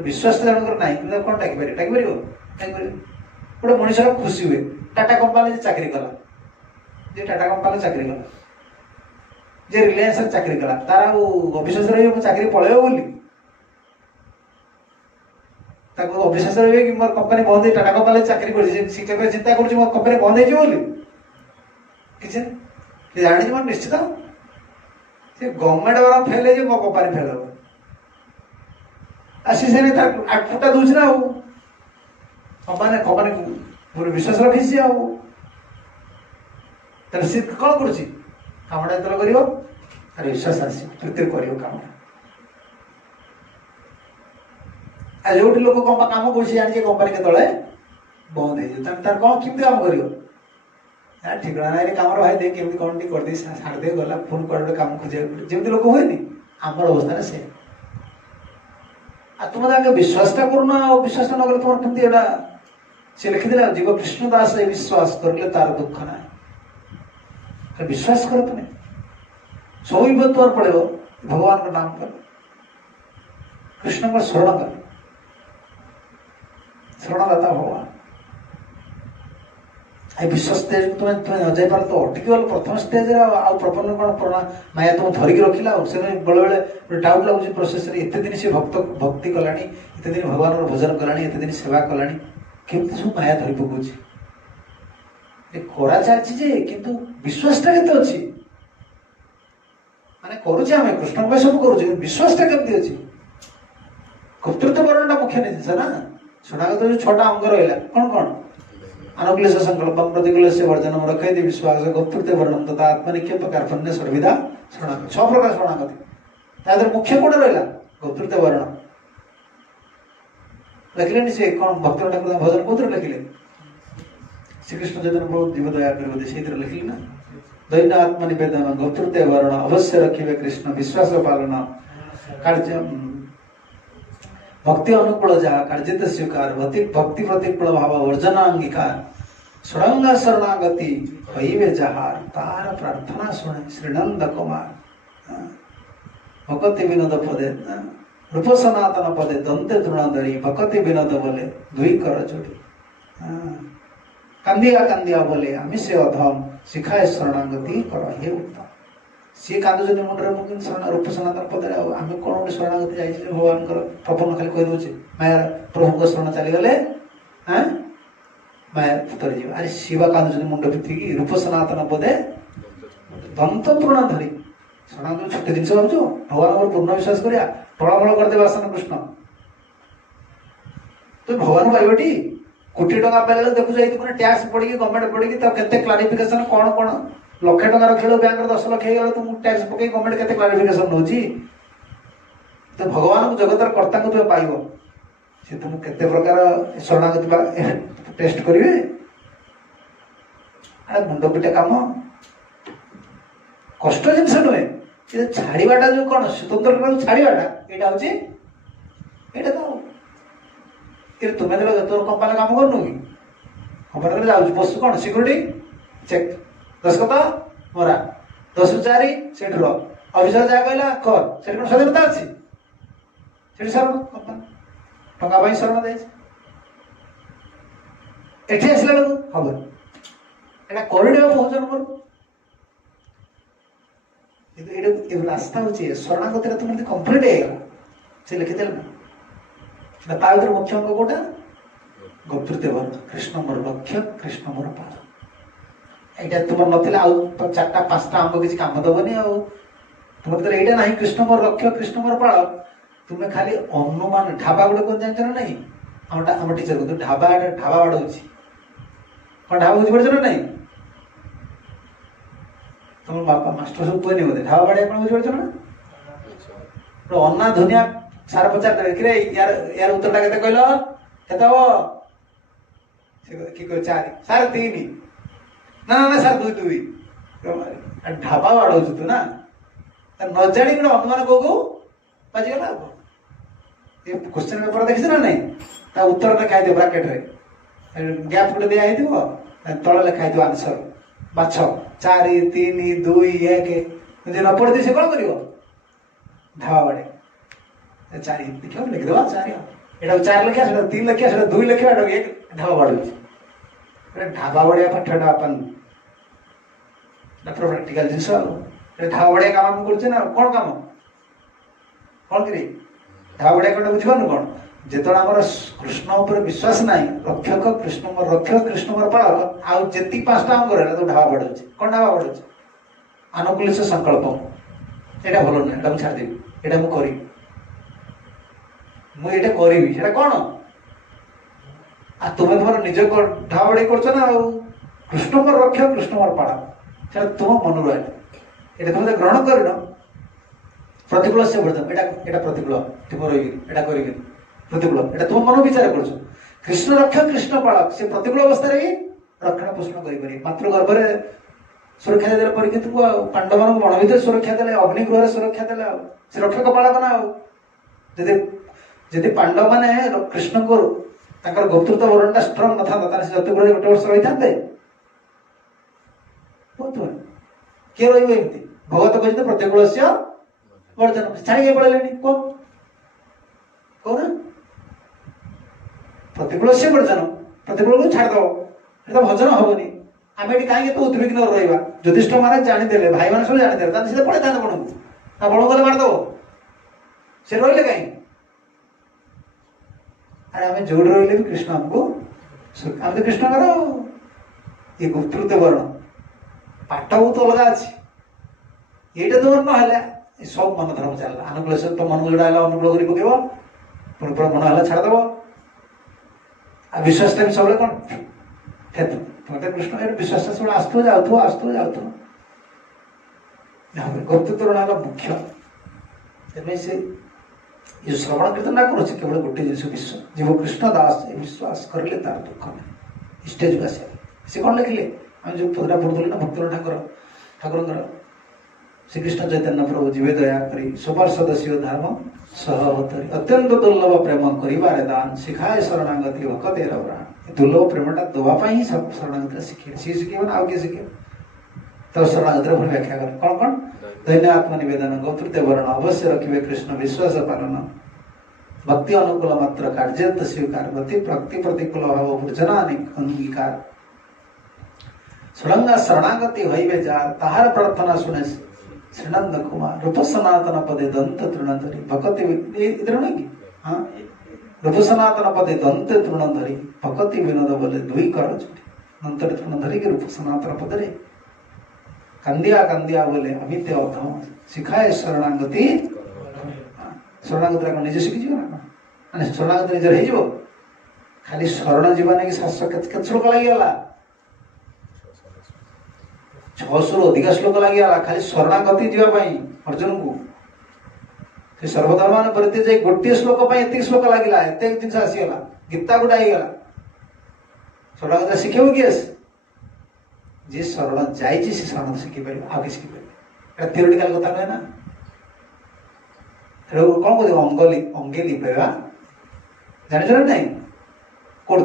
विश्वास जनकर ना कौन टाकिपर गोटे मनुष्य खुशी हुए टाटा कंपानी चाकरी कला जे टाटा कंपानी चाकरी कला जे रिलायंस चाकरी कला तार अविश्वास रही चाकरी पलैब बोली अविश्वास रही कि मोर कंपानी बंद टाटा कंपानी चाकरी कर चिंता कर कंपानी बंद हो किसी जानी मोर निश्चित से गवर्नमेंट वाला फेल है मो कंपानी फेल हम आसी से आठटा दूसरी ना कंपानी कंपानी पूरे विश्वास रखी सी सी कौन कर कामटा जो कर विश्वास आस तृतीय कर काम जो लोक काम कर जानी कंपानी के बंद हो कौन केमी काम कर ठिकना ना काम भाई देख केमी कौन कर दे छाड़ दे गला फोन कर काम खोज जमी लोक हुए आमर अवस्था से तुम आगे विश्वासटा करना विश्वास न तुम केमती से लिखिदे जीव कृष्ण दास विश्वास करले तार दुख ना विश्वास कर तुम्हें सब विपद तुम पड़े भगवान का नाम कर कृष्ण का शरण कर शरणदाता भगवान विश्व स्टेज तुम्हें तुम्हें न जापार तो अटकी गल प्रथम स्टेज प्रपन्न कौन पुराना माया तुम धरिकी रखिला से बेले बेले डाउट लगुच प्रोसेस एत दिन से भक्ति कला एत दिन भगवान भजन कला एत दिन सेवा कला केमती सब माया धरी पकाउछ करा चलछि किंतु विश्वासटा केते अछि माने करूछे आमे कृष्ण भाई सब करूछे विश्वासटा केमती अछि कर्तृत्व वर्णटा मुख्य नहीं ना शरणागत जो छोटा अंग रहा कौन कौन अनुक्लेश संकल्पम प्रतिक्लेश वर्जनम रखैति विश्वास कर्तृत्व वर्णम तथा आत्मनिक्षेप कार्पण्य सर्विदा शरणागत 6 प्रकार शरणागति तादर मुख्य कोड रहा कर्तृत्व वर्ण लिखले से कौन भक्त ठाकुर भजन पुत्र लिखले श्रीकृष्ण चैतन्य प्रभु जीव दया कर से लिखले ना दैन्य आत्मनिवेदन कर्तृत्व वर्ण अवश्य रखिए कृष्ण विश्वास पालन कार्य भक्ति अनुकूल जहा कार्जित स्वीकार भक्ति प्रतिकूल भाव वर्जना अंगीकार षडंगा शरणागति हईवे जहार तार प्रार्थना सुने श्रीनंद कुमार भक्ति विनोद पदे रूप सनातन पदे दंते तृणधरी भक्ति विनोद बोले दुई कर जोड़ी कांदिया बोले आमी से अधम शिखाए शरणागति कर हे उत्तम सी कांदुचन मुंडरे मुकिन शरण रूप सनातन पदरे आम कौन गोटे शरणागति जाइए भगवान प्रपन्न खाली कही दे माया प्रभु को शरण चली गले माया तरी जी अरे शिवा कांदुचन मुंड पिथिकी रूप सनातन पदे दंत पूर्ण धरी शरणागति छोटे जिन भावुच भगवान पूर्ण विश्वास करिया टोलमल करदे आसन कृष्ण तो भगवान पाइबटी कोटी टका पाइला देखु जाई तुमने टैक्स पड़ी गवर्नमेंट पड़ी तो केते क्लारिफिकेशन कौन कौन लक्ष टका रखिल बैंक 10 लाख हो तुम टैक्स पकई गवर्नमेंट केते क्लारिफिकेशन नौची तो भगवान को जगतर कर्ता को तुम पाइब से तुम केते प्रकार शरणागति टेस्ट करेंगे अरे मुंड पिटे काम कष्ट जिनस नुहे छाड़ाटा जो कौन स्वतंत्र छाड़ाटा यहाँ हूँ ये तो तुम्हें तोर कंपानी काम करनु कि कंपानी जाऊँ बस कौन सिक्यूरीटी चेक दस्खत मरा 10 ରୁ 4 सेठ रो अफिसर जा कहला कर सेठ कोन स्वाधीनता अछि सेठ शरण कंपानी टंका भाई शरण दे ଏଠି ଆସିଲା ବେଳକୁ ହବ ଏଇଟା କରିଦେବ ବହୁ ଜନ୍ମରୁ। କିନ୍ତୁ ଏଇଟା ରାସ୍ତା ହଉଛି ଶରଣାଗତିରେ ତୁମେ ଯଦି କମ୍ପ୍ଲିଟ୍ ହେଇଗଲା ସେ ଲେଖିଦେଲେ ନା ତା ଭିତରେ ମୁଖ୍ୟ ଅଙ୍ଗ କୋଉଟା? ଗୋପତୃତୀୟ ବର୍ଣ୍ଣ। କୃଷ୍ଣ ମୋର ଲକ୍ଷ୍ୟ, କୃଷ୍ଣ ମୋର ପାଳ। ଏଇଟା ତୁମର ନଥିଲେ ଆଉ 4ଟା 5ଟା ଅଙ୍ଗ କିଛି କାମ ଦବନି। ଆଉ ତୁମର ଭିତରେ ଏଇଟା ନାହିଁ କୃଷ୍ଣ ମୋର ଲକ୍ଷ୍ୟ, କୃଷ୍ଣ ମୋର ପାଳ, ତୁମେ ଖାଲି ଅନୁମାନ। ଢାବା ଗୋଟେ କଣ ଜାଣିଛ ନା ନାଇଁ? ଆମ ଟିଚର କିନ୍ତୁ ଢାବା ବାଡଉଛି। କଣ ଢାବା ବୁଝିପାରୁଛ ନା ନାଇଁ? ତମ ବାପା ମାଷ୍ଟର ସବୁ କୁହନି ବୋଧେ ଢାବା ବାଡିଆ କଣ ବୁଝିପାରୁଛ ନା? ଅନା ଧୁନିଆ ସାର ପଚାରିଦେବେ କିରେ ୟାର ଉତ୍ତରଟା କେତେ କହିଲ? କେତେ ହବ? ସେ କି କହିବ 4। ସାର୍ 3। ନା ସାର୍ 2। ଢାବା ବାଡଉଛୁ ତୁ ନା, ନ ଜାଣି ଗୋଟେ ଅନୁମାନ କୋଉ ବାଜିଗଲା। ଆଉ ଏ କ୍ୱେଶ୍ଚନ ପେପର ଦେଖିଛ ନା ନାଇଁ? ତା ଉତ୍ତର ଲେଖା ହେଇଥିବ ବ୍ରାକେଟରେ, ଗ୍ୟାପ୍ ଗୋଟେ ଦିଆ ହେଇଥିବ, ତଳେ ଲେଖା ହେଇଥିବ ଆନ୍ସର। ବାଛ 4, 3, 2, 1। ଯଦି ନ ପଢିଥିବ ସେ କଣ କରିବ? ଢାବା ବାଡେ 4 ଦେଖିବ, ଲେଖିଦେବା 4। ଏଇଟା 4 ଲେଖିବା, ସେଟା 3 ଲେଖିବା, ସେଟା 2 ଲେଖିବା, ଏଟା 1 ଢାବା ବାଡୁଛି। ଢାବା ବଢିଆ ପାଠଟା ଆପଣ ପ୍ରାକ୍ଟିକାଲ ଜିନିଷ। ଆଉ ଢାବା ବଢିଆ କାମ ଆମେ କରୁଛେ ନା? କଣ କାମ କଣ କିରେ? ଢାବା ବଢିଆ କଣ ବୁଝିପାରୁନୁ? କଣ ଯେତେବେଳେ ଆମର କୃଷ୍ଣ ଉପରେ ବିଶ୍ୱାସ ନାହିଁ, ରକ୍ଷକ କୃଷ୍ଣ ମୋର ରକ୍ଷକ, କୃଷ୍ଣ ମୋର ପାଳକ, ଆଉ ଯେତିକି 5ଟା ଅଙ୍ଗ ରହିଲା ତ ଢାବା ବାଡୁଛି। କଣ ଢାବା ବାଡୁଛି? ଆନୁକୂଲ୍ୟ ସଂକଳ୍ପ। ଏଇଟା ଭଲ ନୁହେଁ, ଏଇଟା ମୁଁ ଛାଡ଼ିଦେବି, ଏଇଟା ମୁଁ କରିବି, ମୁଁ ଏଇଟା କରିବି। ସେଟା କଣ? ଆଉ ତୁମେ ତୁମର ନିଜ ଢାବା ବାଡେଇ କରୁଛ ନା? ଆଉ କୃଷ୍ଣ ମୋର ରକ୍ଷକ, କୃଷ୍ଣ ମୋର ପାଳକ, ସେଟା ତୁମ ମନରୁ ଆଇଲା। ଏଇଟା ତୁମେ ଗ୍ରହଣ କରିନ। ପ୍ରତିକୂଳ ସେ ବର୍ତ୍ତମାନ ଏଇଟା ପ୍ରତିକୂଳ, ତୁମ ରହିବି, ଏଇଟା କରିବି। ପ୍ରତିକୂଳ ଏଇଟା ତୁମ ମନ ବିଚାର କରୁଛ। କୃଷ୍ଣ ରକ୍ଷକ, କୃଷ୍ଣ ପାଳକ, ସେ ପ୍ରତିକୂଳ ଅବସ୍ଥାରେ ହିଁ ରକ୍ଷଣ ପୋଷଣ କରିପାରିବେ। ମାତୃ ଗର୍ଭରେ ସୁରକ୍ଷା ଦେଲେ ପରୀକ୍ଷିତକୁ, ଆଉ ପାଣ୍ଡବମାନଙ୍କୁ ବଣ ଭିତରେ ସୁରକ୍ଷା ଦେଲେ, ଅଗ୍ନିଗୃହରେ ସୁରକ୍ଷା ଦେଲେ, ଆଉ ସେ ରକ୍ଷକ ପାଳକ ନା। ଆଉ ଯଦି ପାଣ୍ଡବ ମାନେ କୃଷ୍ଣଙ୍କୁ ତାଙ୍କର ଗୋପତୃତ୍ୱ ବରଣଟା ଷ୍ଟ୍ରଙ୍ଗ ନଥାନ୍ତା, ତାହେଲେ ସେ ଯତୁଗୃହରେ 1 ବର୍ଷ ରହିଥାନ୍ତେ? କିଏ ରହିବ ଏମିତି? ଭଗବତ କହିଛନ୍ତି ପ୍ରତିକୂଳସ୍ୟ ବର୍ଜନ। ଛାଡ଼ିକି ପଳେଇଲେଣି। କହୁନା ପ୍ରତିକୂଳସ୍ୟ ବର୍ଜନ, ପ୍ରତିକୂଳକୁ ଛାଡ଼ିଦବ, ସେଟା ଭଜନ ହବନି। ଆମେ ଏଠି କାହିଁକି ଏତେ ଉଦ୍ବିଗ୍ନ ରହିବା? ଯୁଧିଷ୍ଠିର ମାନେ ଜାଣିଦେଲେ, ଭାଇମାନେ ସବୁ ଜାଣିଦେଲେ, ତାହେଲେ ସେ ପଳେଇଥାନ୍ତେ ବଣକୁ। ତା ବଣକୁ ଗଲେ ମାରିଦବ, ସେ ରହିଲେ କାହିଁକି? ଆରେ ଆମେ ଯୋଉଠି ରହିଲେ ବି କୃଷ୍ଣ ଆମକୁ, ଆମେ ତ କୃଷ୍ଣଙ୍କର ଏ ଗୋପତୃତ୍ୱ ବରଣ। ପାଠ ବହୁତ ଅଲଗା ଅଛି। ଏଇଟା ତୁମର ନହେଲା ସବୁ ମନ ଧର୍ମ ଚାଲିଲା। ଅନୁକୂଳ ତ ମନକୁ ଯୋଉଟା ହେଲା ଅନୁକୂଳ କରି ପକେଇବ, ପୁଣି ମନ ହେଲା ଛାଡ଼ିଦବ। ଆଉ ବିଶ୍ୱାସଟା ବି ସବୁବେଳେ କଣ? ତୁମେ ତ କୃଷ୍ଣ ଏଇଟା ବିଶ୍ୱାସଟା ସବୁବେଳେ ଆସୁଥିବ ଯାଉଥିବ। ଗୋପତୃତ୍ୱ ବରଣ ହେଲା ମୁଖ୍ୟ। ତେବେ ସେ ଯୋଉ ଶ୍ରବଣ କୀର୍ତ୍ତନଟା କରୁଛି କେବଳ ଗୋଟେ ଜିନିଷ, ବିଶ୍ୱାସ। ଯିବ କୃଷ୍ଣ ଦାସ ଏ ବିଶ୍ୱାସ କରିଲେ ତାର ଦୁଃଖ ନାହିଁ। ଷ୍ଟେଜକୁ ଆସିବା। ସେ କଣ ଲେଖିଲେ? ଆମେ ଯୋଉ ପଦଟା ପଢୁଥିଲୁ ନା, ଭକ୍ତର ଠାକୁରଙ୍କର ଶ୍ରୀକୃଷ୍ଣ ଚୈତନ୍ୟ ପ୍ରଭୁ ଯିବେ ଦୟା କରି ସୁପାର୍ଶ୍ୱଦ ଶିବ ଧର୍ମ ସହବତରି ଅତ୍ୟନ୍ତ ଦୁର୍ଲଭ ପ୍ରେମ କରିବାରେ ଦାନ ଶିଖାଏ ଶରଣାଗତି ଭକତେର ପ୍ରାଣ। ଦୁର୍ଲଭ ପ୍ରେମଟା ଦେବା ପାଇଁ ହିଁ ଶରଣାଗତିରେ ଶିଖିବେ। ସିଏ ଶିଖିବ ନା ଆଉ କିଏ ଶିଖିବ? ତ ଶରଣାଗତିରେ ପୁଣି ବ୍ୟାଖ୍ୟା କରେ କଣ? ଦୈନ୍ୟ ଆତ୍ମନିବେଦନ, ଗୋପତୃତ୍ୱ ବରଣ, ଅବଶ୍ୟ ରଖିବେ କୃଷ୍ଣ ବିଶ୍ୱାସ ପାଳନ, ଭକ୍ତି ଅନୁକୂଳ ମାତ୍ର କାର୍ଯ୍ୟତ ସ୍ୱୀକାର, ଭକ୍ତି ପ୍ରତିକୂଳ ଭାବ ଭୋଜନା ଅଙ୍ଗୀକାର, ସୁଡ଼ଙ୍ଗା ଶରଣାଗତି ହଇବେ ଯାର, ତାହାର ପ୍ରାର୍ଥନା ଶୁଣେ ଶ୍ରୀନନ୍ଦ କୁମାର, ରୂପ ସନାତନ ପଦେ ଦନ୍ତ ତୃଣ ଧରି ଭକତି ନୁହେଁ କି? ହଁ, ରୂପ ସନାତନ ପଦେ ଦନ୍ତ ତୃଣ ଧରି ଭକତି ବିନୋଦ ବୋଲେ 2 କର ଯୋଡ଼ି। ଦନ୍ତରେ ତୃଣ ଧରିକି ରୂପ ସନାତନ ପଦରେ କାନ୍ଦିଆ ବୋଲେ ଅମିତ୍ୟ ଅଧମ ଶିଖାଏ ଶରଣାଗତି। ଶରଣାଗତିରେ କଣ ନିଜେ ଶିଖିଯିବ ନା? ମାନେ ଶରଣାଗତି ନିଜର ହେଇଯିବ? ଖାଲି ଶରଣ ଯିବା ନାଗି 700 କେତେ ଶ୍ଲୋକ ଲାଗିଗଲା? 600ରୁ ଅଧିକା ଶ୍ଲୋକ ଲାଗିଗଲା ଖାଲି ଶରଣାଗତି ଯିବା ପାଇଁ ଅର୍ଜୁନଙ୍କୁ। ସେ ସର୍ବଧର୍ମାନ ପରିତ୍ୟାଜ୍ୟ ଯାଇ ଗୋଟିଏ ଶ୍ଲୋକ ପାଇଁ ଏତିକି ଶ୍ଲୋକ ଲାଗିଲା, ଏତେ ଜିନିଷ ଆସିଗଲା, ଗୀତା ଗୋଟେ ହେଇଗଲା। ଶରଣାଗତି ଶିଖିବ କିଏ? ଯିଏ ଶରଣ ଯାଇଛି ସେ ଶରଣ ଶିଖିପାରିବ, ଆଉ କିଛି ଶିଖିପାରିବ। ଏଟା ଥିଓରିଟିକାଲ କଥା ନୁହେଁ ନା? କଣ କହୁଛି? ଅଙ୍ଗେ ଲିପେଇବା ଜାଣିଛ ନା ନାଇଁ? କୋଉଠି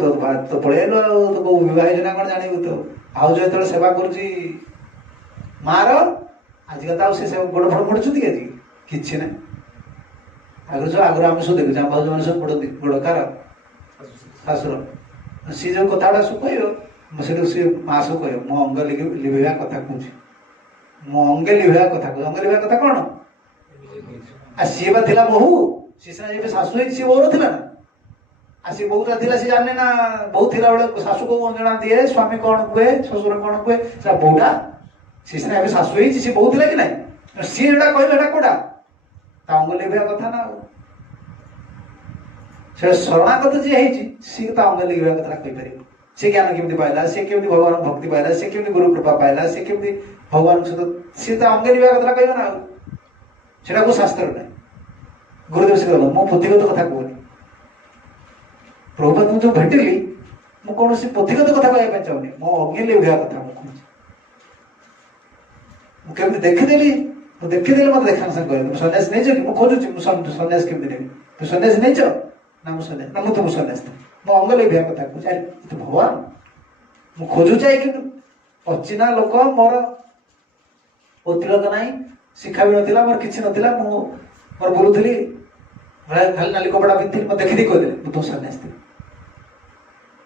ତ ପଳେଇଆଇଲୁ ଆଉ, ତ କୋଉ ବିବାହ ଯୋଜନା କଣ ଜାଣିବୁ? ତ ଭାଉଜ ଯେତେବେଳେ ସେବା କରୁଛି ମାର, ଆଜିକାଲି ତ ଆଉ ସେ ଗୋଡ ଫୋଡ ପଡୁଛନ୍ତି କି? ଆଜି କିଛି ନାହିଁ। ଆଗରୁ ଆମେ ସବୁ ଦେଖୁଛୁ ଆମ ଭାଉଜ ମାନେ ସବୁ ପଡନ୍ତି ଗୋଡ। କାର? ଶାଶୁର। सी जो कथा सब कह सी माँ सब कह मो अंग लिभेगा कथा कौन मो अंगे लिभेगा कथा कह अंग लिभेगा कथा कौन आ सी बा बहु सी सीना शाशु सी बहुर थी ना आ सी बहुटा थी सी जाने ना बहु थी बेले शाशु को अंगणा दिए स्वामी कौन कहे शशुर कौन कहे बहुटा सी सीना शाशु सी बहु थी कि ना सी जोटा कह कौटा अंग लिभेगा कथा ना से शरणागत जी सी अंग लिभेगा कथा कहीपर सी ज्ञान केमी पाइला सी केमी भगवान भक्ति पाइला सी केमी गुरु कृपा पाइला सी केमी भगवान सहित सी अंग लिभेगा कथा कह ना सेटा को शास्त्र ना गुरुदेव से कहल मो पोथीगत कथा कहनी प्रभुपाद मुझे भेटिली मु कौन पोथीगत कथा कहना चाहूनी मो अग्नि लिभेगा कथा मुझे देखीदेली देखीदेली मत देखा साथ कह सन्यास नहीं कि खोजुची सन्यास केमी नेबी तू सन्यास नहीं ना मु सन्यास ना मुझे सन्यास मो अंग लिभेगा कथा कहूँ तू भगवान मु खोजुचा कि अचिना लोक मोर तिलक ना शिक्षा भी नाला मोर किसी नाला मोर बोलूली खाली नाली कपड़ा पिंधि मत देखी कहदे मुझे तो सन्यास थी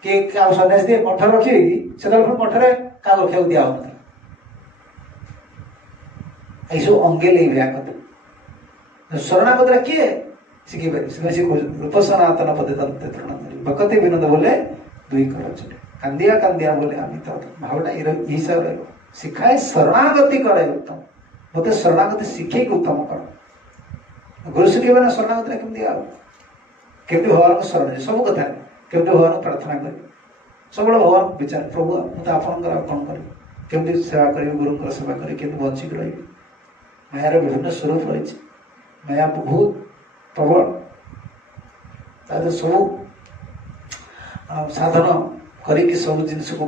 किए सन्यास दिए मठ रखिए कि से मठे क्या रखा दिया सब अंगे लिभेगा कथा शरणागत किए शिखी पारे रूप सनातन पदे तरण भकते विनोद बोले दुई कर चले कांदिया कांदिया बोले अमित भावना यही सब शिखाए शरणागति करे उत्तम मत शरणागति शिखे उत्तम कर गुरु शिखे ना शरणागति केमती केमती भगवान को शरण सब कथा केमती भगवान को प्रार्थना कर सब भगवान विचार प्रभु मुझे आपंकर कौन कर केमती सेवा करी गुरु सेवा करी केमती बंचिक रही मायार विभिन्न स्वरूप रही माया बहुत प्रबल तार सब साधन करके सब जिनस को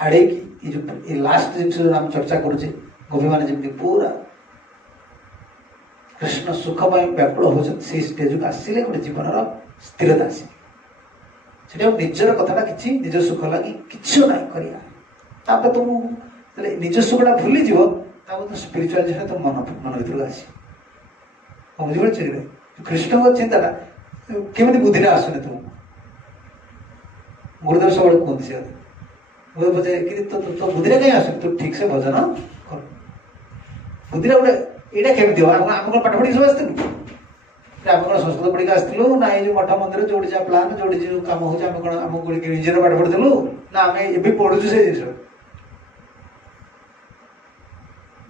आड़े ये लास्ट जिनस जो आम चर्चा करुचे गोपी मैंने जमी पूरा कृष्ण सुखमय व्याकुल हो स्टेज को आसिले गोटे जीवन स्थिरता आसे निजर कथा कि निज सुख लगी कि ना कर तुम निज सुखटा भूली जीव तो स्पिरिचुआल जिन तुम मन भर आस बुझे कृष्ण को चिंता केमी बुद्धि आसुनि तुम गुरुदेव सब कहते से गुरुदेव पचारे तो बुद्धि कहीं आसुनि तू ठीक से भजन कर बुद्धि गोटे यहाँ केमी आम कौन पाठ पढ़ी सब आसलु आम कौन संस्कृत पढ़ी आसलु ना ये मठ मंदिर जो प्लान जो कम हो कौन आम निजर पाठ पढ़ीलु ना आम ए पढ़ुचु से जिन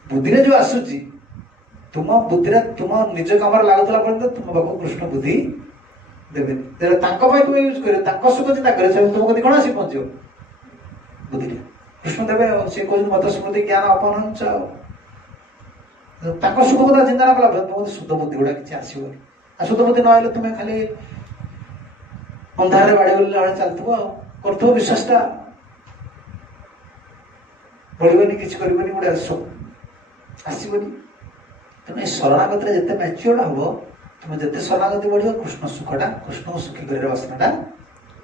बुद्धि जो आसूची तुम बुद्धि तुम निज कम लगुला पर्यटन तुम बाबू कृष्ण बुद्धि देवे तुम यूज कर सुख चिंता कर तुम कति कौन आस पहुंचो बुद्धि कृष्ण देवे सी कह मत स्मृति ज्ञान अपहंस सुख कथा चिंता ना कला तुम शुद्ध बुद्धि गुड़ा कि आसो आ शुद्ध बुद्धि ना तुम्हें खाली अंधारे बाड़ी भाई चलुव कर विश्वासटा बढ़ोनी कि गोटे आसबनी तुम शरणागत जिते मैच्योर हम तुम जिते शरणागति बढ़ कृष्ण सुखटा कृष्ण को सुखी कर वासनाटा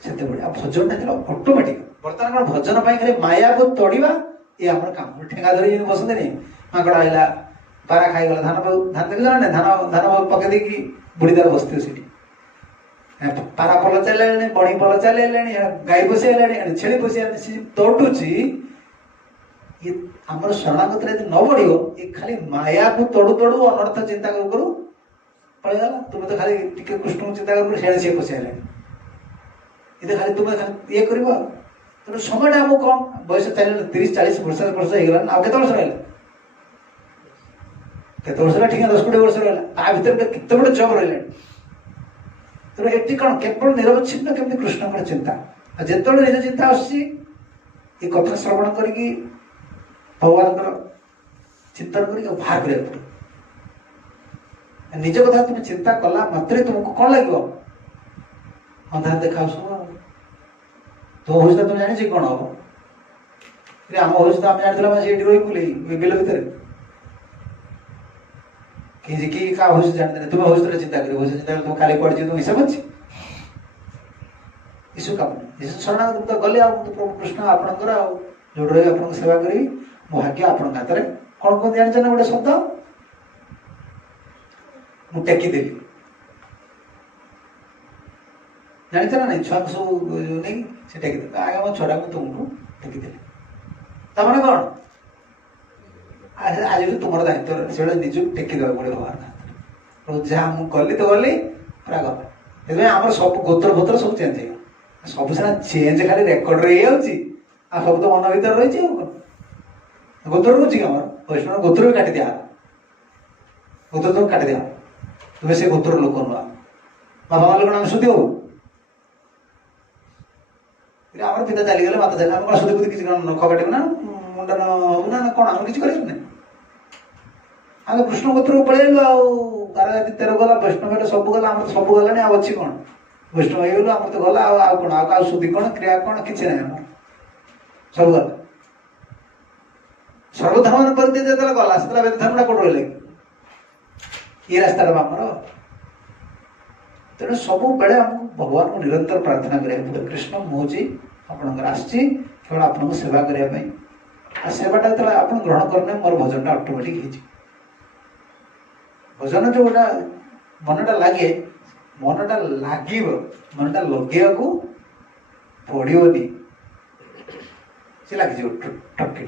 से बढ़िया भजन जो अटोमेटिक बर्तमान भजन खाली माया को तोड़ा ये आम कम ठेगा धरी बसते नहीं माकड़ आईला पारा खाईगला धान देख ना धान धान पकई देकी बुढ़ी तार बसते सीटी पारा पल चल बड़ी पल चल गाई पशि छेली पशि तोड़ुची ये आम शरणागत न बढ़ ये खाली माया को तोड़ू तोड़ू अनर्थ चिंता करू पड़ेगा तुम्हें तो खाली टिके कृष्ण को चिंता कर सी पशि ये खाली तुम्हें ये कर तेना समय आम कम बयस चल 30-40 वर्ष होगा आ के वर्ष रहा केत वर्ष ठीक है 10-20 वर्ष रहा भर केत बड़े जब रहा तेना ये कौन केवल निरवच्छिन्न केमती कृष्ण चिंता जिते निज चिंता आस कथा श्रवण करके भगवान चिंतन कर बाहर कर निज कथा तुम चिंता कला मात्रे तुमको कौन लगे अंधार देखा सब तुम भविष्य तुम जानी कौन हम आम भविष्य आम जानी रही बुले बिल भितर कि क्या भविष्य जानते तुम भविष्य चिंता कर भविष्य चिंता तुम खाली पड़ तुम हिसाब अच्छे यीशु काम नहीं शरणागत तो गले प्रभु कृष्ण आपणकर जो रही आप सेवा करी मो भाग्य आपण हाथ में कौन कौन जानते ना गोटे शब्द मुझे टेकिदेली ଜାଣିଛ ନା ନାଇଁ ଛୁଆଙ୍କୁ ସବୁ ନେଇକି ସେ ଟେକିଦେଲେ ଆଜ୍ଞା ମୋ ଛୁଆଟାକୁ ତୁମକୁ ଟେକିଦେଲେ ତାମାନେ କ'ଣ ଆଜିଠୁ ତୁମର ଦାୟିତ୍ୱ ସେଇଟା ନିଜକୁ ଟେକି ଦେବାକୁ ପଡ଼ିବ ଭଗବାନ ହାତରେ ଯାହା ମୁଁ କଲି ତ ଗଲି ପୁରା ଗଲା ସେଥିପାଇଁ ଆମର ସବୁ ଗୋତ୍ର ଫୋତ୍ର ସବୁ ଚେଞ୍ଜ ହେଇଗଲା ସବୁ ସିନା ଚେଞ୍ଜ ଖାଲି ରେକର୍ଡରେ ହେଇଯାଉଛି ଆଉ ସବୁ ତ ମନ ଭିତରେ ରହିଛି ଆଉ କ'ଣ ଗୋତ୍ର ରହୁଛି କି ଆମର ବୈଷ୍ଣବ ଗୋତ୍ର ବି କାଟି ଦିଆହବ ଗୋତ୍ର ତ କାଟି ଦିଆହବ ତୁମେ ସେ ଗୋତ୍ର ଲୋକ ନୁହଁ ବାପା ମା ଲୋକ ଆମେ ସୁଧି ହବୁ ଆମର ପିତା ଚାଲିଗଲେ ମାତା ଚାଲିଲେ ଆମେ କ'ଣ ସୁଧି ବୁଦ୍ଧି କିଛି କ'ଣ ନଖ କାଟିବୁ ନା ମୁଣ୍ଡନ ହବୁ ନା କ'ଣ ଆମେ କିଛି କରିବୁ ନା ଆମେ କୃଷ୍ଣ ଗୋତ୍ରକୁ ପଳେଇଲୁ ଆଉ ବାର ଜାତି ତେର ଗଲା ବୈଷ୍ଣବ ହେଲେ ସବୁ ଗଲା ଆମର ସବୁ ଗଲାଣି ଆଉ ଅଛି କ'ଣ ବୈଷ୍ଣବ ହେଇଗଲୁ ଆମର ତ ଗଲା ଆଉ କ'ଣ ଆଉ କାହା ସୁଧି କ'ଣ କ୍ରିୟା କ'ଣ କିଛି ନାହିଁ ଆମର ସବୁ ଗଲା ସର୍ବଧର୍ମ ପରିତ୍ୟାଗ ଯେତେବେଳେ ଗଲା ସେତେବେଳେ ବେଦ ଧର୍ମଟା କୋଉଠି ରହିଲା ଏ ରାସ୍ତାଟା ଆମର ତେଣୁ ସବୁବେଳେ ଆମକୁ ଭଗବାନଙ୍କୁ ନିରନ୍ତର ପ୍ରାର୍ଥନା କରିବାକୁ ପଡ଼ିବ କୃଷ୍ଣ ମୁଁ ହେଉଛି ଆପଣଙ୍କର ଆସିଛି କେବଳ ଆପଣଙ୍କୁ ସେବା କରିବା ପାଇଁ ଆଉ ସେବାଟା ଯେତେବେଳେ ଆପଣ ଗ୍ରହଣ କରିନେ ମୋର ଭଜନଟା ଅଟୋମେଟିକ୍ ହେଇଯିବ ଭଜନ ଯୋଉଟା ମନଟା ଲାଗେ ମନଟା ଲାଗିବ ମନଟା ଲଗେଇବାକୁ ପଡ଼ିବନି ସେ ଲାଗିଯିବ ଟକି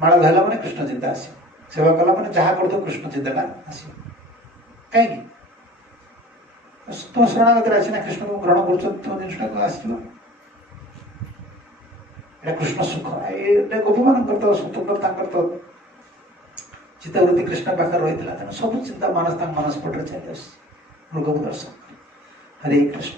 ମାଳ ଧରିଲା ମାନେ କୃଷ୍ଣ ଚିନ୍ତା ଆସିବ ସେବା କଲା ମାନେ ଯାହା କରୁଥିବ କୃଷ୍ଣ ଚିନ୍ତାଟା ଆସିବ କାହିଁକି ତୁମ ଶରଣାଗତିରେ ଅଛି ନା କୃଷ୍ଣକୁ ଗ୍ରହଣ କରୁଛନ୍ତି ତୁମ ଜିନିଷଟାକୁ ଆସିବ ଏଇଟା କୃଷ୍ଣ ସୁଖ ଏଇଟା ଗୋପୀମାନଙ୍କର ତ ସ୍ୱତନ୍ତ୍ର ତାଙ୍କର ତ ଚିତ୍ତାବୃତ୍ତି କୃଷ୍ଣ ପାଖରେ ରହିଥିଲା ତେଣୁ ସବୁ ଚିନ୍ତା ମାନସ ତାଙ୍କ ମାନସ ପଟରେ ଚାଲି ଆସୁଛି ମୃଗକୁ ଦର୍ଶନ ହରେ କୃଷ୍ଣ।